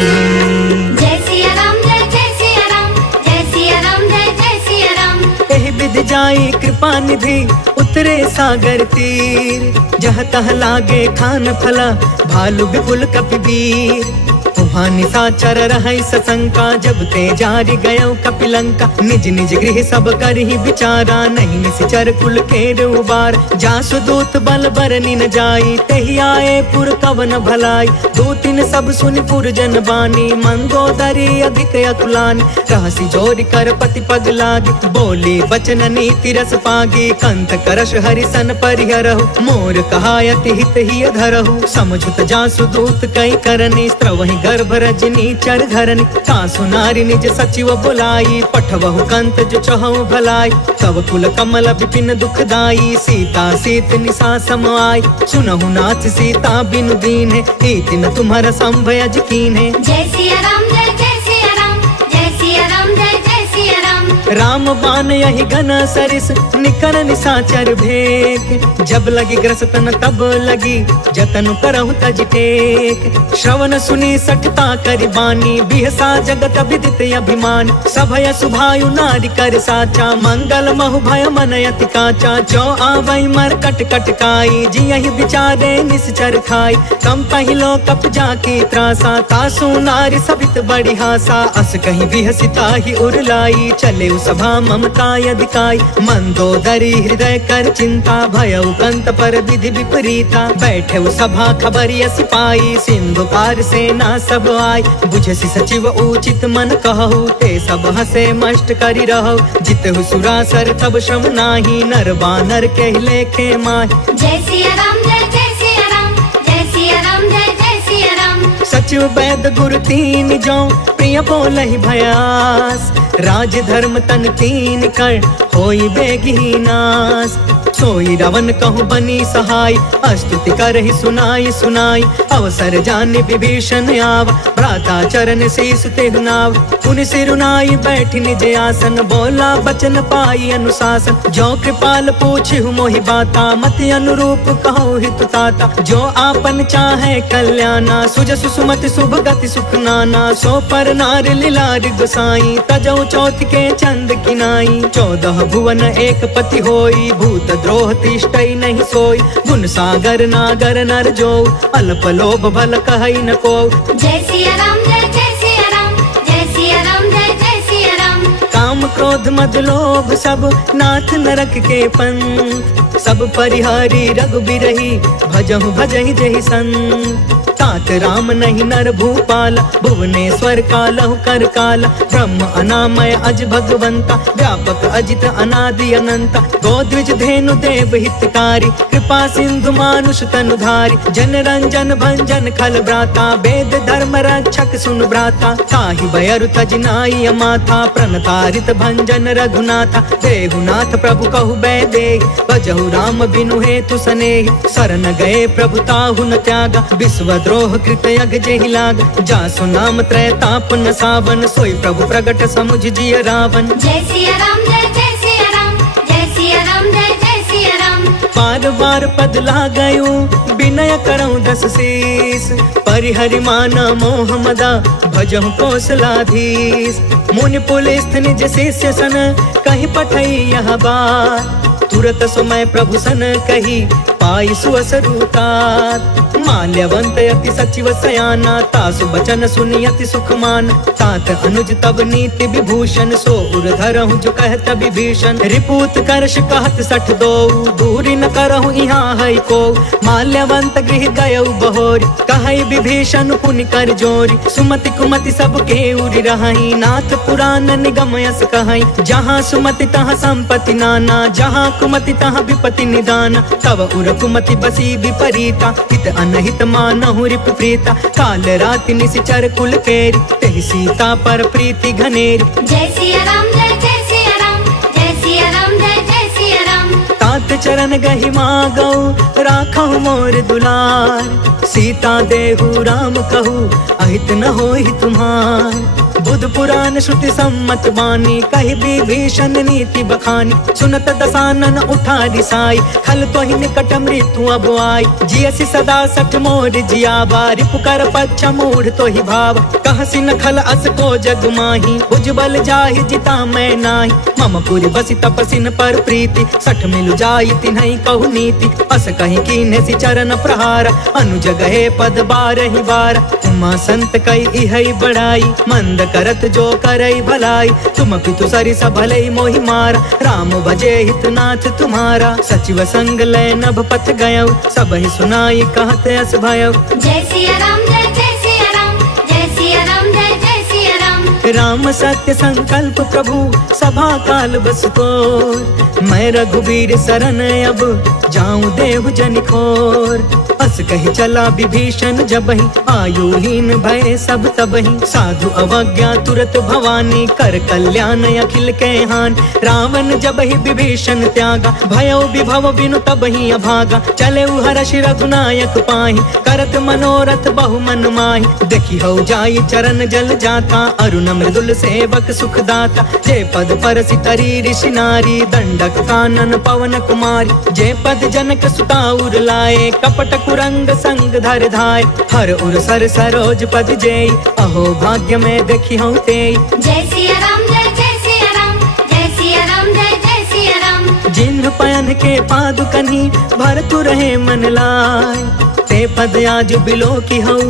जय सिया राम जय सिया राम, जय सिया राम जय सिया राम। एहि विधि जाई कृपा निधि, उतरे सागर तीर। जह तह लागे खान फला, भालु विपुल कपिवीर। वहाँ निशाचर रहै सशंका, जब ते जारि गयो कपिलंका। निज निज गृह सब करहि विचारा, नहीं निश्चर कुल केर उबार। जासु दूत बल बरनि न जाई, तेहि आए पुर कवन भलाई। दूतिन सब सुनि पुर जन बानी, मंदोदरी अधिक अतुलानी। रहसि जोरि कर पति पग लागी, बोली बचन नीति रस पागी। कंत करश हरिसन परिहरहु, मोर कहायति हित ही धरहु। समझुत जासु दूत कई करनी, स्त्रवहि गर्भ रजनी चर धरनी। तासु नारी निज सचिव बुलाई, पठवहु कंत जो चहु भलाई। तब कुल कमल विपिन दुखदाई, सीता सीत निशा सम आई। सुनहु नाथ सीता बिनु दीन्हे, इतिन तुम्हारा संभयज कीन्हे। जय सिया राम जय सिया राम, जय सिया राम जय सिया राम। राम बान यही घन सरिस, निकर निशाचर भेक। जब लगी ग्रसतन तब लगी, जतन करहु तज टेक। श्रवण सुनी सठता करि बानी, बिहसा जगत विदित अभिमान। सभय सुभायु नारी कर साचा, मंगल महु भय मन अति काचा। जो आवै मर कट कट काई, जियहि विचारे निश्चर खाई। कम पहिलो कप जाकी त्रासा, तासु नारी सभित बड़ी हासा। अस कहीं बिहसिता ही उरलाई, चले सभा ममता अधिकाई। मंदोदरी हृदय कर चिंता, भयउ कंत पर विधि विपरीता। बैठे सभा खबरिया सिपाही, सिंधु पार सेना सब आई। बुझसि सचिव उचित मन कहु, ते सब हसे मष्ट करि रहु। जितहु सुरासर तब श्रम नाही, नर बानर कहि लेखे माहि। जय सिया राम जय सिया राम, जय सिया राम जय सिया राम। सचिव वैद गुरु तीन जो, प्रिय बोलहि भयास। राज धर्म तन तीन कर होई बेगी नास। सोई रावण कहूँ बनी सहाय, स्तुति करहि सुनाई सुनाई। अवसर जाने विभीषण आव, भ्राता चरण शीस तेहु नाव। पुन सिरुनाई बैठ निज आसन, बोला बचन पाई अनुशासन। जो कृपाल पूछहु मोहि बाता, मति अनुरूप कहु हितु ताता। जो आपन चाहे कल्याणा, सुजसु सुमति शुभ गति सुख नाना। सो पर नार लीलार गोसाई, तजौ चौथ के चंद किनाई। 14 भुवन एक पति होई, भूत द्रोह तिष्ठई नहीं सोई। गुण सागर नागर नर जो, अल्प लोभ भल कहई न को। जय सिया राम जय सिया राम, जय सिया राम जय सिया राम। काम क्रोध मद लोभ सब नाथ नरक के पंथ। सब परिहारी रघुबीरहि, भजहु भजहि जहि संत। तात राम नहीं नर भूपाल, भुवनेश्वर कालहु कर काला। ब्रह्म अनामय अज भगवंता, व्यापक अजित अनादि अनंता। गोद्विज धेनु देव हितकारी, कृपा सिंधु मानुष तनुधारी। जन रंजन भंजन खल भ्राता, वेद धर्म रक्षक सुन भ्राता। ताहि भयरु तज नाई अमाथा, प्रणतारित भंजन रघुनाथा। देहुनाथ प्रभु कहु बैदेहि, भजहु राम बिनु हेतु सनेहि। शरण गए प्रभु ताहु न त्यागा, विश्व द्रोह कृत यग जेहि लाग। जासु नाम त्रैताप न सावन, सोई प्रभु प्रगट समुझ जिय रावण। जय सिया राम जय सिया राम, जय सिया राम जय सिया राम। बार बार पद लागयु, विनय करऊँ 10 शीस। परिहरि माना मोह मदा, भजहु कौशलाधीश। मुनि पुलिस्थ निज शिष्य सन, कहि पठई यह बात। तुरत समय प्रभु सन कही, पाई सुअसरुतात। माल्यवंत अति सचिव सयाना, तासु बचन सुनि अति सुखमान। तात अनुज तब नीति विभूषण, सो उर धरहु जो कहत विभीषण। रिपूत करश कहत 62, दूरी न करहु यहाँ है को। माल्यवंत गृह गयउ बहोरी, कहई विभीषण पुनि कर जोरी। सुमति कुमति सब के उरि रहई, नाथ पुराण निगम यस कहई। जहाँ सुमति तहाँ संपत्ति नाना, जहाँ कुमति तहाँ विपत्ति निदान। तब उर कुमति बसी विपरीता, हित अनहित मानहु रिपु प्रीता। काल राति निशिचर कुल केरी, तेहि सीता पर प्रीति घनेरी। जय सिया राम जय सिया राम, जय सिया राम जय सिया राम। तात चरण गहि मागौ, राखहु मोर दुलार। सीता देहु राम कहू, अहित न होहि तुम्हार। बुध पुराण श्रुति सम्मत वाणी, कहि विभीषण नीति बखानी। सुनत दसानन उठा रिसाई, खल तोहि निकट मृत्यु अब आई। जियसि सदा सठ मोर जियावा, रिपु कर पच्छ मूढ़ तोहि भाव। कहसि न खल अस को जग माही, भुजबल जाहि जिता मैं नाही। मम पुरि बसि तपसिन पर प्रीति, सठ मिलु जाई तिन्है कहु नीति। अस कहि कीन्हे चरण प्रहार, अनुज गहे पद बारहि बार। उमा संत कई इहै बड़ाई, मंद करत जो करई भलाई। तुम पितु सरिस भलई मोहि मारा, राम भजे हितनाथ तुम्हारा। सचिव संग लय नभ पथ गयौ, सबहि सुनाई कहत अस भयौ। जय सिया राम जय सिया राम, जय सिया राम जय सिया राम। राम सत्य संकल्प प्रभु, सभा काल बस तोर। मैं रघुबीर शरण अब, जाऊं देहु जनि खोर। अस कहि चला विभीषण जबहि, आयुहीन भय सब तबहि। साधु अवज्ञा तुरत भवानी, कर कल्याण अखिल के हानि। रावण जबहि विभीषण त्यागा, भयो विभव बिनु तबहि अभागा। चले हर्षि रघुनायक पाहि, करत मनोरथ बहु मन माहि। देखि हौ जाई चरण जल जाता, अरुण मृदुल सेवक सुखदाता। जे पद परसि तरी ऋषि नारी, दंडक कानन पवन कुमारी। जे पद जनक सुता उर लाए, कपट कुरंग संग धर धाय। हर उर सर सरोज पद जेई, अहो भाग्य में देखी हूँ तेई। जय सिया राम जय सिया राम, जय सिया राम जय सिया राम। जिन्ह पयन के पादुकनी, भरतु रहे मन लाय। ते पद आज बिलो की हऊ,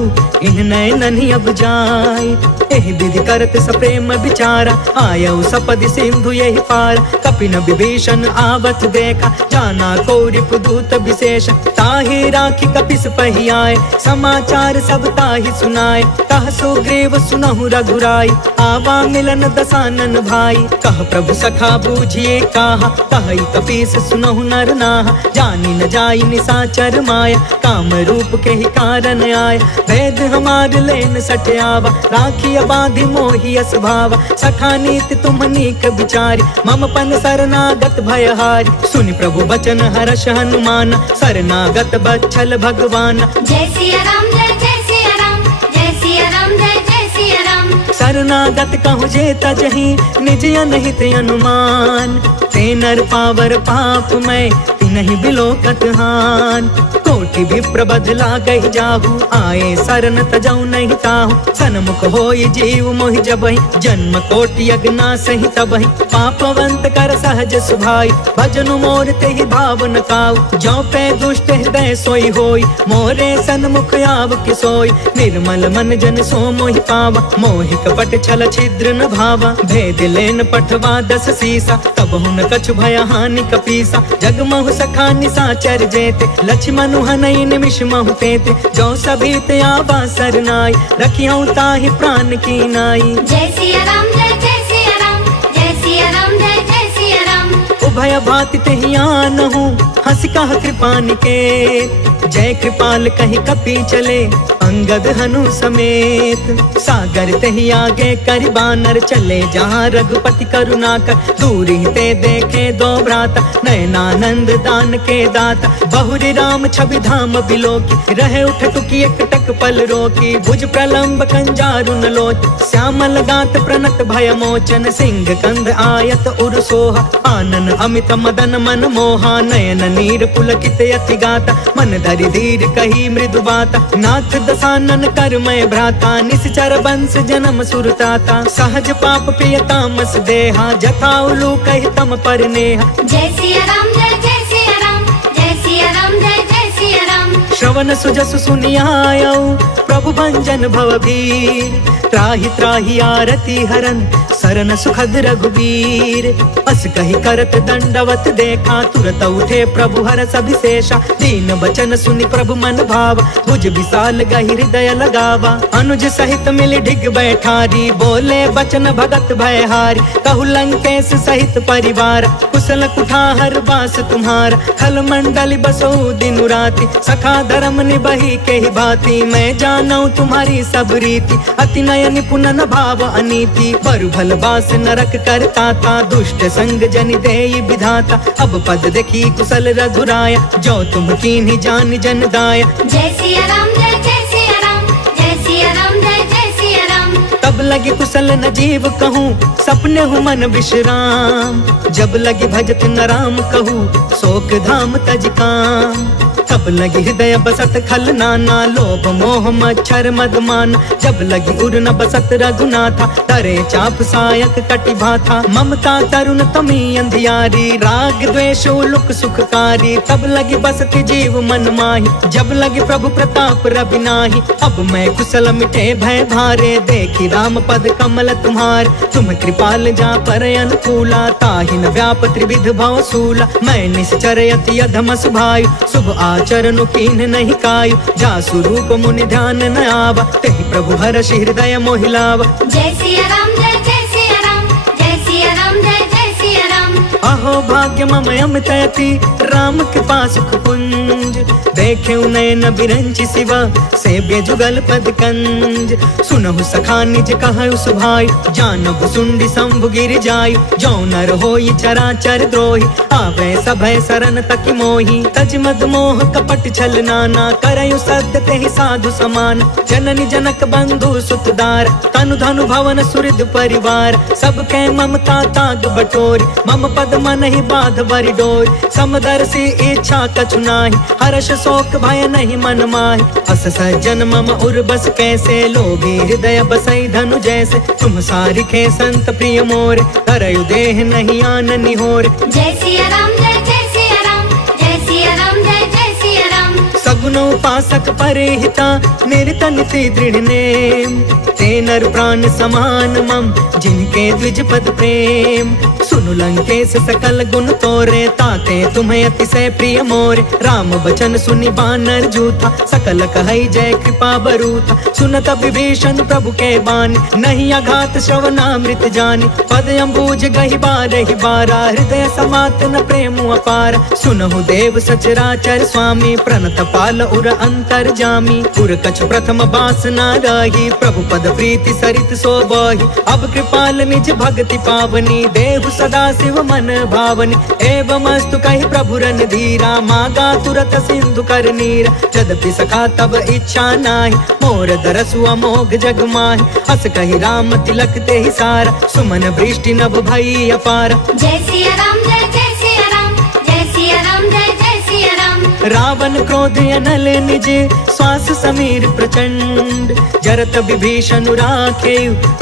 इन नैननि अब जाय। एहि विधि करत सप्रेम विचारा, आयऊ सपदि सिंधु यही पार। कपिन विभीषण आवत देखा, जाना को रिपु दूत विशेष। ताहि राखी कपिस पहि आए, समाचार सब ताहि सुनाए। कह सुग्रीव सुनहु रघुराई, आवा मिलन दसानन भाई। कह प्रभु सखा बूझिए काहा, कहि कपीस सुनहु नर नाहा। जानि न जाई निसाचर माया, काम रूप के ही कारण आय। भेद हमार लेन सट आवा, राखी बांधि मोहि अस भावा। सखा नीति तुम नीक विचारी, मम पन शरणागत भयहारी। सुनि प्रभु बचन हर्ष हनुमान, शरणागत बच्छल भगवान। जय सिया राम जय सिया राम, जय सिया राम जय सिया राम। शरणागत कहु जे तजहि, निज अनहित अनुमान। ते नर पावर पाप मैं, तिनहि बिलोकत हान। कोटि विप्र बदला गहि जाहु, आए शरण तजौ नहीं ताहु। सन्मुख होई जीव मोहि जबहि, जन्म कोटि अगना सहि तबहि। पापवंत कर सहज सुभाई, भजनु मोर तेहि भाव न काऊ। जो पे दुष्ट हृदय सोई होई, मोरे सन्मुख आव कि सोई। निर्मल मन जन सो मोहि पावा, मोहि कपट छल छिद्र न भावा। भेद लेन पठवा 10 सीसा, तब हुन कछु भय हानि कपीसा। जगमहु सखा निसाचर जेते, लक्ष्मण हनई निमिष महु तेते। जो सभीत आवा सरनाई, रखियौ ताहि प्राण की नाई। जय सिया राम जय सिया राम, जय सिया राम जय सिया राम। उभय भाति तेहि आनहु, हंस कह कृपा निकेत। जय कृपाल कहि कपि चले, अंगद हनु समेत। सागर तेहि आगे करि बानर, चले जहाँ रघुपति करुणा कर। दूरी ते देखे दो भ्राता, नयनानंद दान के दाता। बहुरी राम छवि धाम बिलोकी, रहे उठ टुकी एक टक पल रोकी। भुज प्रलंब कंजारुन लोच, श्यामल गात प्रणत भय मोचन। सिंह कंद आयत उर सोहा, आनन अमित मदन मन मोहा। नयन नीर पुलकित अति गाता, मन धरि धीर कही मृदु बाता। नाथ दसानन कर मैं भ्राता, निश्चर बंस जन्म सुरताता। सहज पाप पिय तामस देहा, जथा उलू कहि तम पर नेहा। जय सिया राम जय सिया राम, जय सिया राम जय सिया राम। श्रवण सुजसु सुनियायौ, प्रभु भंजन भवभीर। त्राहि त्राहि आरती हरन, सरन सुखद रघुवीर। अस कहि करत दंडवत देखा, तुरत उठे प्रभु हरष अभिषेषा। दीन बचन सुनि प्रभु मन भावा, भुज विशाल गहि हृदय लगावा। अनुज सहित मिलि ढिग बैठारी, बोले बचन भगत भयहारी। कहु लंकेश सहित परिवार, कुशल कुठार बास तुम्हारा। खल मंडल बसो दिनु राति, सखा धर्म निबहि के ही भांति। मैं जानऊ तुम्हारी सब रीति, अति नय निपुण न भाव अनीति। बरु भल बास नरक करता था, दुष्ट संग जनि देई विधाता। अब पद देखी कुशल रघुराया, जो तुम कीन्ही जान जन दाया। जय सिया राम जय सिया राम, जय सिया राम जय सिया राम। तब लगी कुशल न जीव कहूँ, सपने हूँ मन विश्राम। जब लगी भजत न राम कहूँ, शोक धाम तज काम। तब लगी हृदय बसत खल नाना, लोभ मोह मच्छर मदमान। जब लगी उर न बसत रघुनाथा, तरे चाप सायक कटि भाथा। ममता तरुण तमी अंधियारी, राग द्वेष उलुक सुखकारी। तब लगी बसत जीव मन माही, जब लगी प्रभु प्रताप रवि नाही। अब मैं कुशल मिटे भय भारे, देखी राम पद कमल तुम्हार। तुम कृपाल जा पर अनुकूला, ताहि न व्याप त्रिविध भव सूला। मैं निश्चर अति अधम सुभायु, शुभ आचरण कीन नहीं कायु। जासु रूप मुनि ध्यान न आवा, तेहि प्रभु हर्ष हृदय मोहि लावा। जय सिया राम जय सिया राम, जय सिया राम जय सिया राम। अहो भाग्य मम अमित अति, राम कृपा सुख कुंज। देखे नयन बिरंचि शिवा, सेव्य जुगल पद कंज। सुनहु सखा निज कहु सुभाई, जानहु सुंडी शंभु गिर जायु। जो नर होई चराचर द्रोही, आवे सभय शरण तकि मोही। तज मद मोह कपट छल नाना, करयु सद्य तेहि साधु समान। जननी जनक बंधु सुतदार, तनु धनु भवन सुहृद परिवार। सबके ममता ताग बटोरी, मम पद मन ही बाध बरि डोरी। समदर्शी इच्छा कछु नाही, हर्ष शोक भय नहीं मन माहि। अस सज्जन मम उर बस कैसे, लोभी हृदय बसई धनु जैसे। तुम सारिखे संत प्रिय मोरे, धरयु देह नहीं आन निहोरे। जय सिया राम जय सिया राम, जय सिया राम जय सिया राम। सगुन उपासक परे हिता, निरत नीति दृढ़ नेम। ते नर प्राण समान मम, जिनके द्विज पद प्रेम। सुनु लंकेश सकल गुण तोरे, ताते तुम्हें अतिशय प्रिय मोरे। राम बचन सुनि बानर जूथा, सकल कहई जय कृपा बरूथा। सुनत विभीषण प्रभु के बानी, नहीं अघात श्रवणामृत जानी। पद अम्बुज गहि बारहि बारा, हृदय समात न प्रेम अपार। सुनहु देव सचराचर स्वामी, प्रणत पाल उर अंतर जामी। उर कछु प्रथम बासना रही, प्रभु पद प्रीति सरित सोबहि। अब कृपाल निज भक्ति पावनी, देहु सदा शिव मन भावनी। एवं अस्तु कहि प्रभु रणधीरा, मागा तुरत सिंधु कर नीर। यद्यपि सखा तब इच्छा नाही, मोर दरसु अमोघ जग माहि। अस कहि राम तिलक ते ही सारा, सुमन वृष्टि नभ भई अपार। जय सिया राम जय जय सिया राम, जय सिया राम जय जय सिया राम। रावण क्रोध अनल निज, श्वास समीर प्रचंड। जरत विभीषण राखे,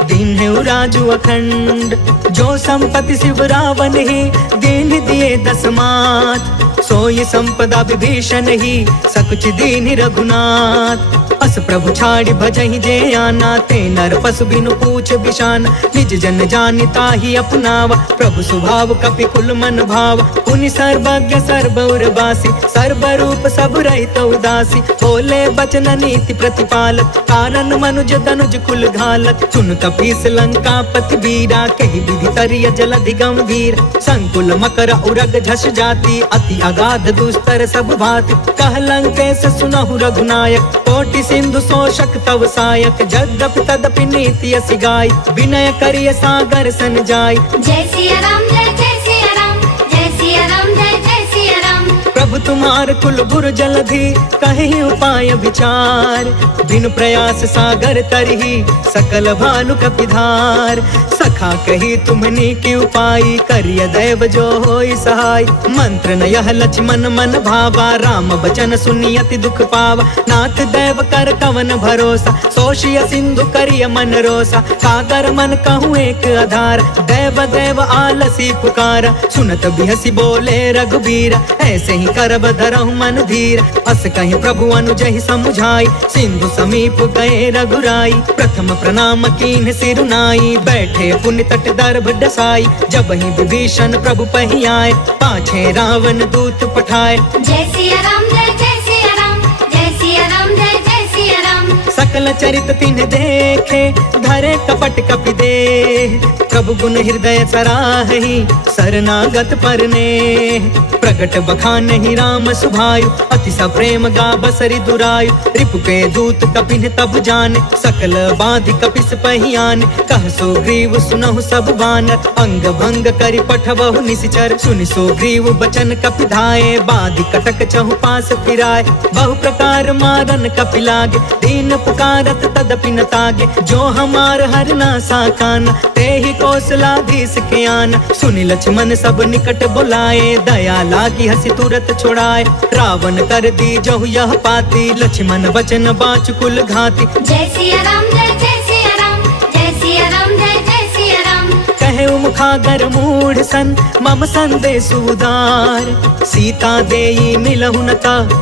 दीन्हु राजु अखंड। जो संपत्ति शिव रावण ही, दीन दिए दस मात। सोई संपदा विभीषण ही, सकुच दीन रघुनाथ। अस प्रभु छाड़ि भजहि जे आना, ते नर पशु बिनु पूछ बिशान। निज जन जानि ताहि अपनावा, प्रभु स्वभाव कपि कुल मन भाव। पुनि सर्वज्ञ सर्वउर बासी, सर्वरूप सब रहित उदासी। बोले बचन नीति प्रतिपालक, कारण मनुज तनुज कुल घालक। सुन कपीस लंकापति वीरा, कहि विधि तरिय जलधि गंभीर। संकुल मकर उरग झस जाति, अति अगाध दुस्तर सब भाति। कह लंकेश सुनहु रघुनायक, कोटि सिंधु शोषक तव सायक। यद्यपि तदपि नीति असि गाय, विनय करिय सागर सन जाय। जय सिया राम जय जय सिया राम, जय सिया राम जय जय सिया राम। प्रभु तुम्हार कुल गुर जलधि, कहि उपाय विचार। बिनु प्रयास सागर तरहि, सकल भानु कपिधार। सखा कही तुम्हनी की उपाय, करिय दैव जो होई सहाय। मंत्र न यह लक्ष्मण मन भावा, राम बचन सुनि अति दुख पावा। नाथ दैव कर कवन भरोसा, सोषिय सिंधु करिय मन रोसा। सागर मन कहूँ एक आधार, दैव दैव आलसी पुकार। सुनत बिहसी बोले रघुबीर, ऐसे ही करब धरहु मन धीर। अस कहीं प्रभु अनुजहि समुझाई, सिंधु समीप गए रघुराई। प्रथम प्रणाम कीन्ह सिरुनाई, बैठे पुण्य तट दर्भ डसाई। जब ही विभीषण प्रभु पहि आए, पाछे रावण दूत पठाए। जय सिया राम जय जय सिया राम, जय सिया राम जय जय सिया राम। सकल चरित तिन्ह देखे, धरे कपट कपि देह। प्रभु गुण हृदय सराहि, शरणागत परने। प्रगट बखानहि राम सुभायु, अति सप्रेम गा बसरि दुरायु। रिपु के दूत कपिन तब जाने, सकल बाधि कपिस पहि आने। कह सुग्रीव सुनहु सब बानर, अंग भंग करि पठबहु निशिचर। सुनि सुग्रीव बचन कपि धाये, बाधि कटक चहु पास फिराए। बहु प्रकार मारन कपि लागे, दीन पुकारत तदपि न तागे। जो हमार हरना साकाना, तेहि कौशलाधीश के आना। सुनि लक्ष्मण सब निकट बुलाए, दया लागी हसी तुरत छुड़ाए। रावण कर दी जहु यह पाती, लक्ष्मण वचन बाच कुल घाती। जय सिया राम जय जय सिया राम, जय सिया राम जय जय सिया राम। कहे मुखागर मूढ़ सन, मम संदेश उदार। सीता देई मिलहु न ता,